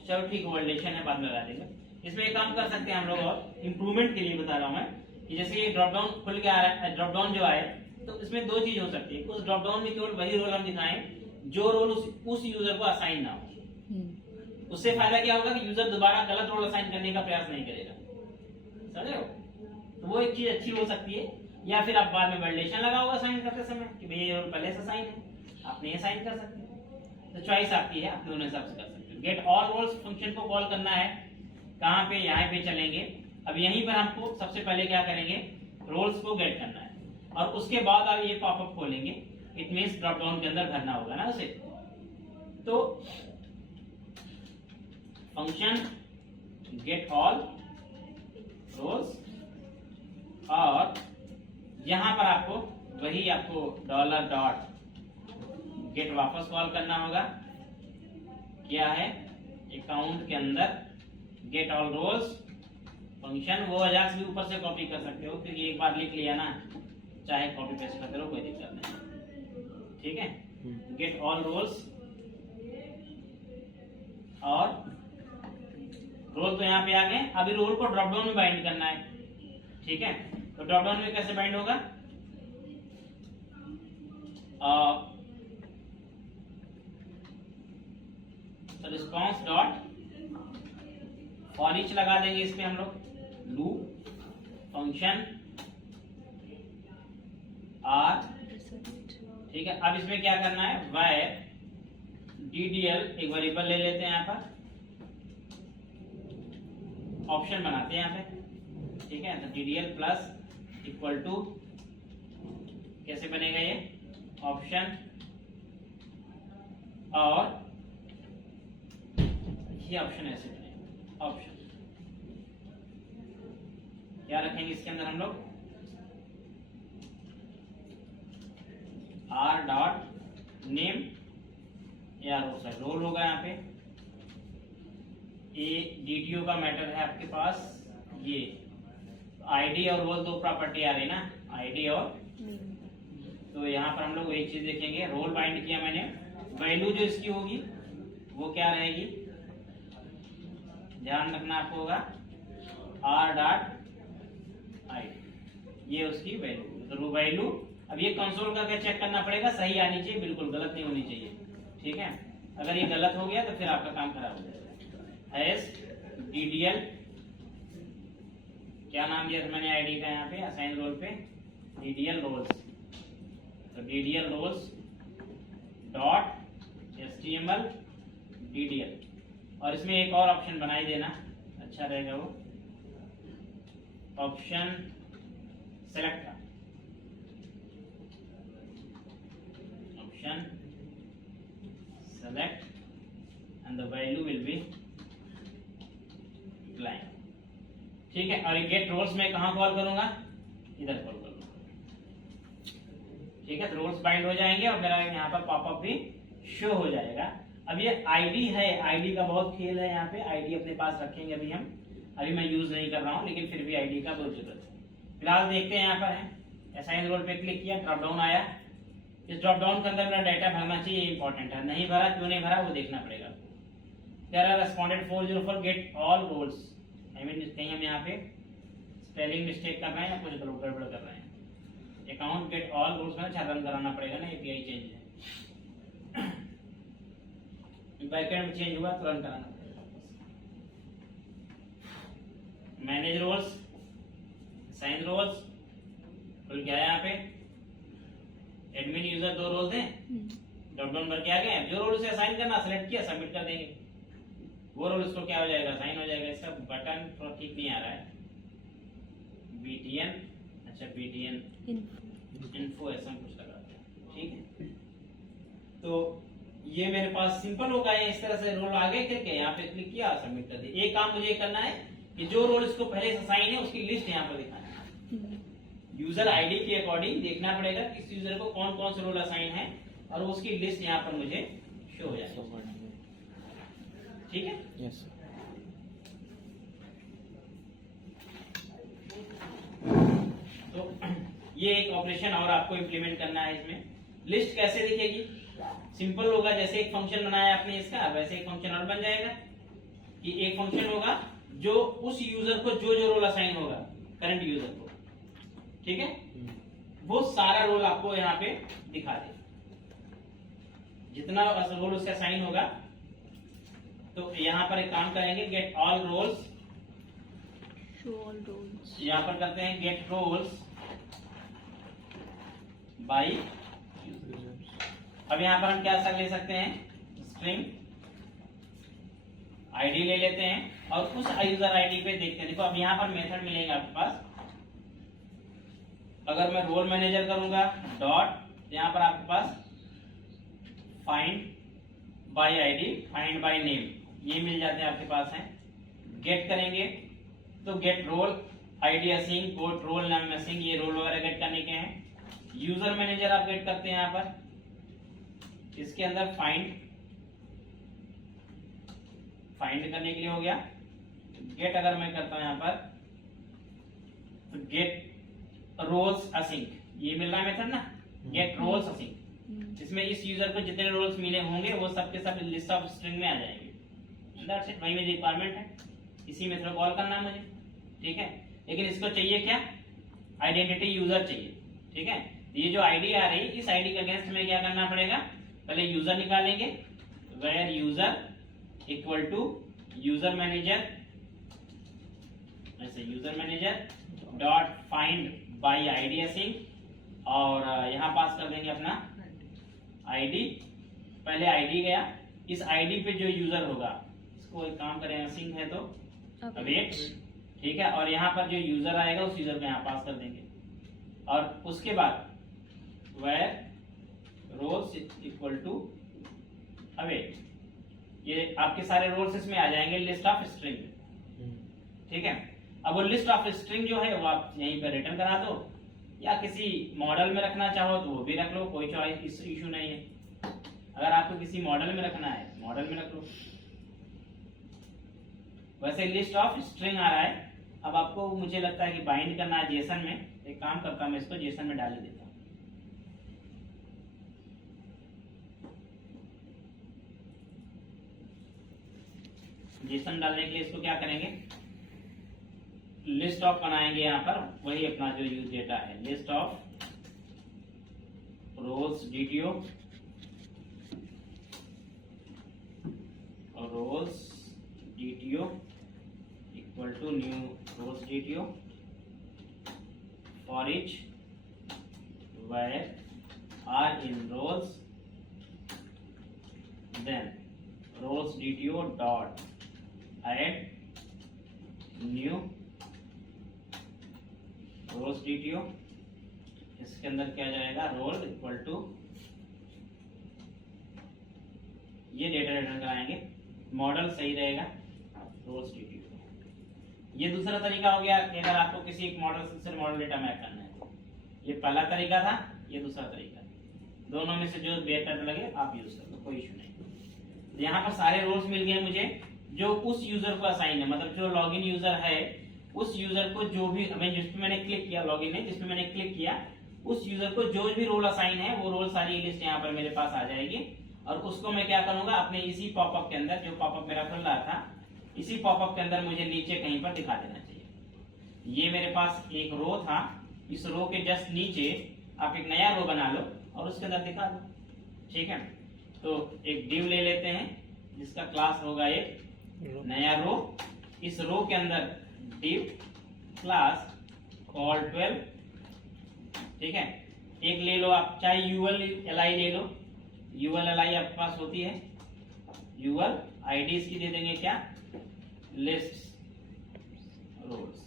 चलो ठीक है, वैलिडेशन है, बाद में लगा देंगे। इसमें एक काम कर सकते हैं हम लोग, और इम्प्रूवमेंट के लिए बता रहा हूं मैं कि जैसे ये ड्रॉप डाउन खुल के आ रहा है, ड्रॉप डाउन जो आए, तो इसमें दो चीज हो सकती है। उस ड्रॉप डाउन में केवल वही रोल हम दिखाएं जो रोल उस यूजर को असाइन ना हो। उससे फायदा क्या होगा कि यूजर दोबारा गलत रोल असाइन करने का प्रयास नहीं करेगा, समझ रहे हो। तो वो एक चीज अच्छी हो सकती है। या फिर आप बाद में वैलिडेशन लगाओ असाइन करते समय कि भैया ये रोल पहले से असाइन है, आप नहीं असाइन कर सकते। तो चॉइस आपकी है, आप दोनों हिसाब से कर सकते हो। गेट ऑल रोल्स फंक्शन को कॉल करना है, कहाँ पे, यहाँ पे चलेंगे। अब यहीं पर हमको सबसे पहले क्या करेंगे, रोल्स को गेट करना है और उसके बाद आप ये पॉपअप खोलेंगे। इट मींस ड्रॉप डाउन के अंदर भरना होगा ना उसे। तो फंक्शन गेट ऑल रोल्स, और यहां पर आपको वही आपको डॉलर डॉट गेट वापस कॉल करना होगा। क्या है, अकाउंट के अंदर गेट ऑल रोल्स फंक्शन, वो अजाक्स भी ऊपर से कॉपी कर सकते हो क्योंकि एक बार लिख लिया ना, चाहे कॉपी पेस्ट करते रहो, कोई दिक्कत नहीं, ठीक है। गेट ऑल रोल्स, और रोल तो यहाँ पे आ गए। अभी रोल को ड्रॉप डाउन में बाइंड करना है, ठीक है। तो ड्रॉप डाउन में कैसे बाइंड होगा, तो रिस्पॉन्स डॉट फॉर ईच लगा देंगे इस पे हम लोग लूप, फंक्शन आर, Result. ठीक है। अब इसमें क्या करना है, वायर DDL एक वेरिएबल ले लेते हैं, यहाँ पर ऑप्शन बनाते हैं यहाँ पे, ठीक है। तो DDL प्लस इक्वल टू कैसे बनेगा ये ऑप्शन, और ये ऑप्शन ऐसे बनेगा ऑप्शन, क्या रखेंगे इसके अंदर हम लोग, आर डॉट नेम या रोल होगा यहाँ पे, ए DTO का मैटर है आपके पास, ये आईडी और रोल दो प्रॉपर्टी आ रही ना, आईडी और, तो यहाँ पर हम लोग एक चीज देखेंगे, रोल बाइंड किया मैंने, वैल्यू जो इसकी होगी वो क्या रहेगी, ध्यान रखना आपको होगा, आर डॉट आई, ये उसकी वैल्यू, तो वैल्यू अब ये कंसोल करके चेक करना पड़ेगा, सही आनी चाहिए, बिल्कुल गलत नहीं होनी चाहिए, ठीक है। अगर ये गलत हो गया तो फिर आपका काम खराब हो जाएगा। एस DDL क्या नाम दिया था मैंने आईडी का यहाँ पे, असाइन रोल पे DDL रोल्स, तो DDL roles dot HTML DDL, और इसमें एक और ऑप्शन बना ही देना, अच्छा रहेगा वो ऑप्शन सेलेक्ट का, option select and the value will be blank, ठीक है। और गेट रोल्स में कहाँ कॉल करूंगा, इधर कॉल करूंगा, ठीक है। तो रोल्स बाइंड हो जाएंगे और मेरा यहाँ पर पॉपअप भी शो हो जाएगा। अब ये आईडी है, आईडी का बहुत खेल है यहाँ पे, आईडी अपने पास रखेंगे अभी हम, अभी मैं यूज नहीं कर रहा हूँ, लेकिन फिर भी आईडी का बहुत जरूरत है। फिलहाल देखते हैं, यहाँ पर है असाइन रोल पे क्लिक किया, ड्रॉप डाउन आया, इस ड्रॉप डाउन के अंदर मेरा डाटा भरना चाहिए, इंपॉर्टेंट है, नहीं भरा क्यों नहीं भरा वो देखना पड़ेगा। There are responded 404 get all roles, I mean कहीं हम यहाँ पे स्पेलिंग मिस्टेक कर रहे हैं या कुछ गड़बड़ कर रहे हैं, अकाउंट गेट ऑल रोल्स में अच्छा रन कराना पड़ेगा ना, API चेंज है, बैकएंड में चेंज हुआ तो रन कराना पड़ेगा। मैनेज रोल्स, साइन रोल्स, खुल गया यहाँ पे, एडमिन यूजर दो रोल्स हैं, ड्रॉप डाउन करके आ गए, जो रोल से असाइन करना सेलेक्ट किया, सबमिट कर देंगे, वो रोल इसको क्या हो जाएगा, असाइन हो जाएगा। इसका बटन थोड़ा ठीक नहीं आ रहा है, BTN, अच्छा BTN इन्फो ऐसा कुछ लगाते हैं, ठीक है। तो ये मेरे पास सिंपल होगा, ये इस तरह से रोल आगे करके यहाँ पे क्लिक किया, सबमिट कर दिया। एक काम मुझे करना है कि जो रोल इसको पहले से असाइन है उसकी लिस्ट यहाँ पर दिखाना है, यूजर आईडी के अकॉर्डिंग देखना पड़ेगा किस यूजर को कौन कौन से रोल असाइन है, और उसकी लिस्ट यहाँ पर मुझे शो हो जाएगी, ठीक है। यस तो ये एक ऑपरेशन और आपको इम्प्लीमेंट करना है। इसमें लिस्ट कैसे दिखेगी, सिंपल होगा, जैसे एक फंक्शन बनाया आपने इसका, वैसे एक फंक्शन और बन जाएगा कि एक फंक्शन होगा जो उस यूजर को जो जो रोल असाइन होगा करंट यूजर को, ठीक है, वो सारा रोल आपको यहाँ पे दिखा दे, जितना रोल उसका असाइन होगा। तो यहाँ पर एक काम करेंगे, get all roles, Show all roles. यहाँ पर करते हैं गेट रोल्स बाई, अब यहाँ पर हम क्या ले सकते हैं, स्ट्रिंग आईडी ले लेते हैं और उस यूजर आईडी पे देखते हैं। देखो अब यहाँ पर मेथड मिलेगा आपके पास, अगर मैं रोल मैनेजर करूंगा डॉट, यहाँ पर आपके पास find by ID, find by name, ये मिल जाते हैं आपके पास हैं। गेट करेंगे तो गेट रोल आईडी असिंग, गोट रोल नाम असिंग, ये रोल वगैरह गेट करने के हैं। यूजर मैनेजर आप गेट करते हैं यहाँ पर, इसके अंदर फाइंड करने के लिए हो गया। गेट अगर मैं करता हूं यहाँ पर तो गेट रोल्स असिंक, ये मिल रहा है मेथड ना, गेट रोल्स असिंक, इसमें इस यूजर को जितने रोल्स मिले होंगे वो सब के सब लिस्ट ऑफ स्ट्रिंग में आ जाएंगे। दैट्स इट, वही मेरी रिक्वायरमेंट है, इसी मेथड को कॉल करना है मुझे, ठीक है। लेकिन इसको चाहिए क्या, आइडेंटिटी यूजर चाहिए, ठीक है। ये जो आईडी आ रही है, इस आईडी के अगेंस्ट में क्या करना पड़ेगा, पहले यूजर निकालेंगे, where user equal to user manager, ऐसे user manager dot find by ID async, और यहाँ पास कर देंगे अपना आईडी। पहले आईडी गया, इस आईडी पे जो यूजर होगा इसको एक काम करें, असिंग है तो अवेट, ठीक है। और यहाँ पर जो यूजर आएगा उस यूजर पे यहाँ पास कर देंगे, और उसके बाद where roles equal to await, ये आपके सारे रोल्स इसमें आ जाएंगे लिस्ट ऑफ स्ट्रिंग, ठीक है। अब वो लिस्ट ऑफ स्ट्रिंग जो है वो आप यहीं पर रिटर्न करा दो, या किसी मॉडल में रखना चाहो तो वो भी रख लो, कोई चॉइस इशू नहीं है। अगर आपको किसी मॉडल में रखना है मॉडल में रख लो। वैसे लिस्ट ऑफ स्ट्रिंग आ रहा है, अब आपको मुझे लगता है कि बाइंड करना है जेसन में। एक काम करता हूं, मैं इसको जेसन में डाल देता हूं। जेसन डालने के लिए इसको क्या करेंगे, लिस्ट ऑफ बनाएंगे यहाँ पर, वही अपना जो यूज डेटा है, लिस्ट ऑफ रोल्स डीटीओ और roles DTO equal to new roles DTO for each where are in roles, then roles dto dot add new roles dto, इसके अंदर क्या जाएगा, रोल इक्वल टू, ये डेटा रिटर्न कराएंगे, model सही रहेगा roles DTO. ये दूसरा तरीका हो गया कि अगर आपको किसी एक मॉडल से मॉडल डेटा मैप करना है। ये पहला तरीका था, ये दूसरा तरीका, दोनों में से जो बेहतर लगे आप यूज कर लो, कोई इशू नहीं। यहाँ पर सारे रोल्स मिल गए मुझे जो उस यूजर को असाइन है, मतलब जो लॉगिन यूजर है उस यूजर को जो भी जिसपे मैंने क्लिक किया, लॉगिन है जिसपे मैंने क्लिक किया, उस यूजर को जो भी रोल असाइन है वो रोल सारी लिस्ट यहाँ पर मेरे पास आ जाएगी। और उसको मैं क्या करूंगा, अपने इसी पॉपअप के अंदर, जो पॉपअप मेरा खुल रहा था, इसी पॉपअप के अंदर मुझे नीचे कहीं पर दिखा देना चाहिए। ये मेरे पास एक रो था, इस रो के जस्ट नीचे आप एक नया रो बना लो और उसके अंदर दिखा दो, ठीक है। तो एक डिव ले लेते हैं जिसका क्लास होगा एक नया रो, इस रो के अंदर डिव क्लास कॉल 12, ठीक है। एक ले लो आप, चाहे यूएल एलआई ले लो, यूएल एलआई आपके पास होती है, यूएल आईडी इसकी दे देंगे क्या, लिस्ट रोल्स,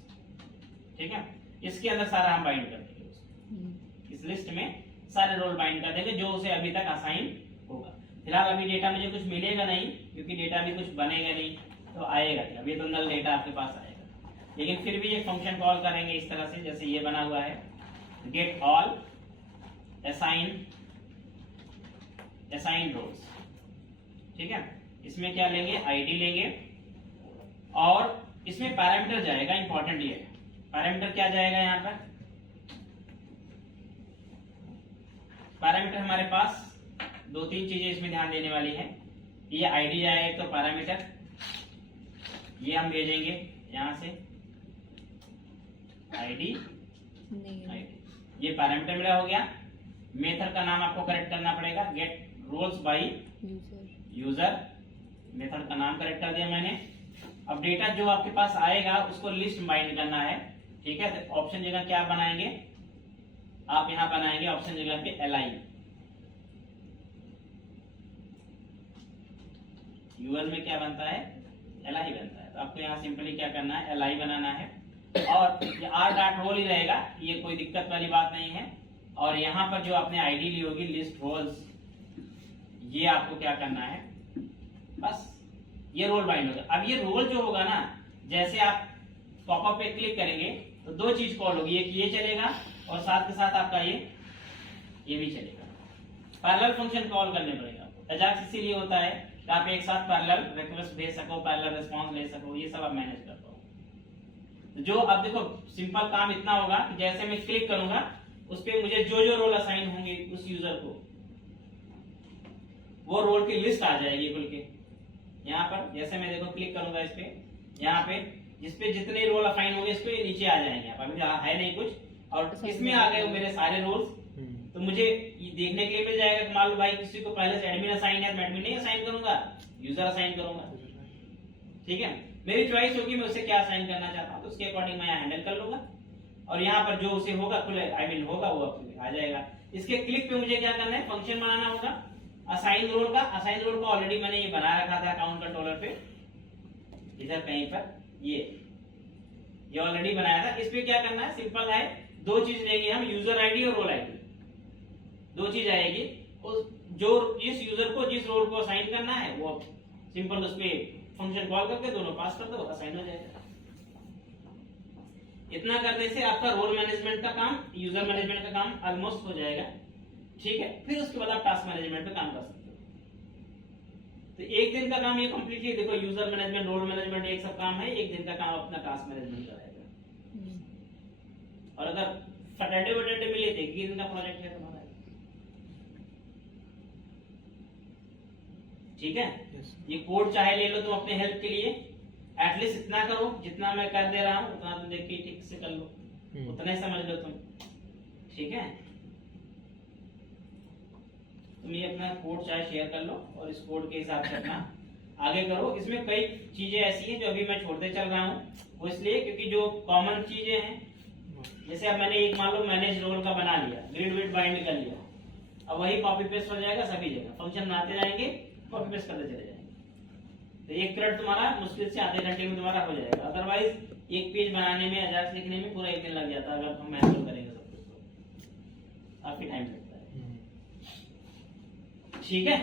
ठीक है। इसके अंदर सारा हम बाइंड कर देंगे, इस लिस्ट में सारे रोल बाइंड कर देंगे जो उसे अभी तक असाइन होगा। फिलहाल अभी डेटा मुझे कुछ मिलेगा नहीं, क्योंकि डेटा भी कुछ बनेगा नहीं, तो आएगा क्या, अभी तो नल डेटा आपके पास आएगा। लेकिन फिर भी एक फंक्शन कॉल करेंगे इस तरह से, जैसे ये बना हुआ है, गेट ऑल असाइन रोल्स, ठीक है। इसमें क्या लेंगे, आईडी लेंगे, और इसमें पैरामीटर जाएगा, इंपॉर्टेंट ये पैरामीटर क्या जाएगा, यहाँ पर पैरामीटर हमारे पास दो तीन चीजें इसमें ध्यान देने वाली है। ये आईडी जाएगा एक तो पैरामीटर, ये हम भेजेंगे यहां से आईडी, ये पैरामीटर मेरा हो गया। मेथड का नाम आपको करेक्ट करना पड़ेगा, get roles by user, method का नाम करेक्ट कर दिया मैंने। अब डेटा जो आपके पास आएगा उसको लिस्ट बाइंड करना है, ठीक है। तो ऑप्शन जगह क्या बनाएंगे आप, यहां बनाएंगे ऑप्शन जगह पे एलआई, यूएल में क्या बनता है, एलआई बनता है। तो आपको यहाँ सिंपली क्या करना है, एलआई बनाना है, और ये आर डॉट रोल ही रहेगा, ये कोई दिक्कत वाली बात नहीं है। और यहाँ पर जो आपने आईडी ली होगी लिस्ट रोल्स, ये आपको क्या करना है, बस ये रोल बाइंड होगा। अब ये रोल जो होगा ना, जैसे आप पॉपअप पे क्लिक करेंगे तो दो चीज कॉल होगी, एक ये चलेगा और साथ के साथ आपका ये भी चलेगा। पैरेलल फंक्शन कॉल करने पड़ेगा आपको, अजाक्स इसीलिए होता है कि आप एक साथ पैरेलल रिक्वेस्ट भेज सको, पैरेलल रिस्पॉन्स ले सको, ये सब आप मैनेज कर पाओ। तो जो अब देखो सिंपल काम इतना होगा कि जैसे मैं क्लिक करूंगा उस पे मुझे जो जो रोल असाइन होंगे उस यूजर को, वो रोल की लिस्ट आ जाएगी खुल के। यहाँ पर जैसे मैं देखो क्लिक करूंगा इस पे, यहाँ पे जिसपे जितने रोल असाइन होंगे इस पे नीचे आ जाएंगे। अभी है नहीं कुछ, और इसमें आ गए मेरे सारे रोल्स, तो मुझे ये देखने के लिए मिल जाएगा कि मान लो भाई किसी को पहले से एडमिन असाइन है, तो एडमिन नहीं असाइन करूंगा, यूजर असाइन करूंगा, ठीक है। मेरी चॉइस होगी मैं उसे क्या असाइन करना चाहता हूँ, तो उसके अकॉर्डिंग मैं हैंडल कर लूंगा। और यहाँ पर जो उसे होगा आई मीन होगा वो आ जाएगा। इसके क्लिक पे मुझे क्या करना है, फंक्शन बनाना होगा असाइन रोल का। असाइन रोल का ऑलरेडी मैंने ये बना रखा था अकाउंट कंट्रोलर पे, इधर कहीं पर ये ऑलरेडी बनाया था। इस पे क्या करना है, सिंपल है, दो चीज लेंगे हम, यूजर आईडी और रोल आईडी, दो चीज आएगी। जो जिस यूजर को जिस रोल को असाइन करना है वो सिंपल उस पे फंक्शन कॉल करके दोनों पास कर दो, असाइन हो जाएगा। इतना करने से आपका रोल मैनेजमेंट का काम, यूजर मैनेजमेंट का काम ऑलमोस्ट हो जाएगा। ठीक है, फिर उसके बाद आप टास्क मैनेजमेंट पे काम कर सकते हो। तो एक दिन का काम ये कंप्लीटली, देखो यूजर मैनेजमेंट, रोल मैनेजमेंट एक सब काम है, एक दिन का काम अपना टास्क मैनेजमेंट का रहेगा। और अगर सैटरडे वैटरडे मिले तो एक दिन का प्रोजेक्ट है तुम्हारा। ठीक है, ये कोड चाहे ले लो तुम अपने हेल्प के लिए, एटलीस्ट इतना करो जितना मैं कर दे रहा हूं उतना तुम देख के ठीक से कर लो, उतना ही समझ लो तुम। ठीक है, तुम ये अपना कोड चाहे शेयर कर लो और इस कोड के हिसाब से अपना आगे करो। इसमें कई चीजें ऐसी हैं जो अभी मैं छोड़ते चल रहा हूँ, वो इसलिए क्योंकि जो कॉमन चीजें हैं, जैसे अब मैंने एक मान लो मैनेज रोल का बना लिया, ग्रिड विड बाइंड कर लिया, अब वही कॉपी पेस्ट हो जाएगा सभी जगह, फंक्शन बनाते जाएंगे, कॉपी पेस्ट करते चले जाएंगे। तो एक पीरियड तुम्हारा मुश्किल से आधे घंटे में तुम्हारा हो जाएगा। अदरवाइज एक पेज बनाने में, अजाक्स लिखने में पूरा एक दिन लग जाता है अगर हम मैनुअल करेंगे सब कुछ, तो काफी टाइम लगता है। ठीक है।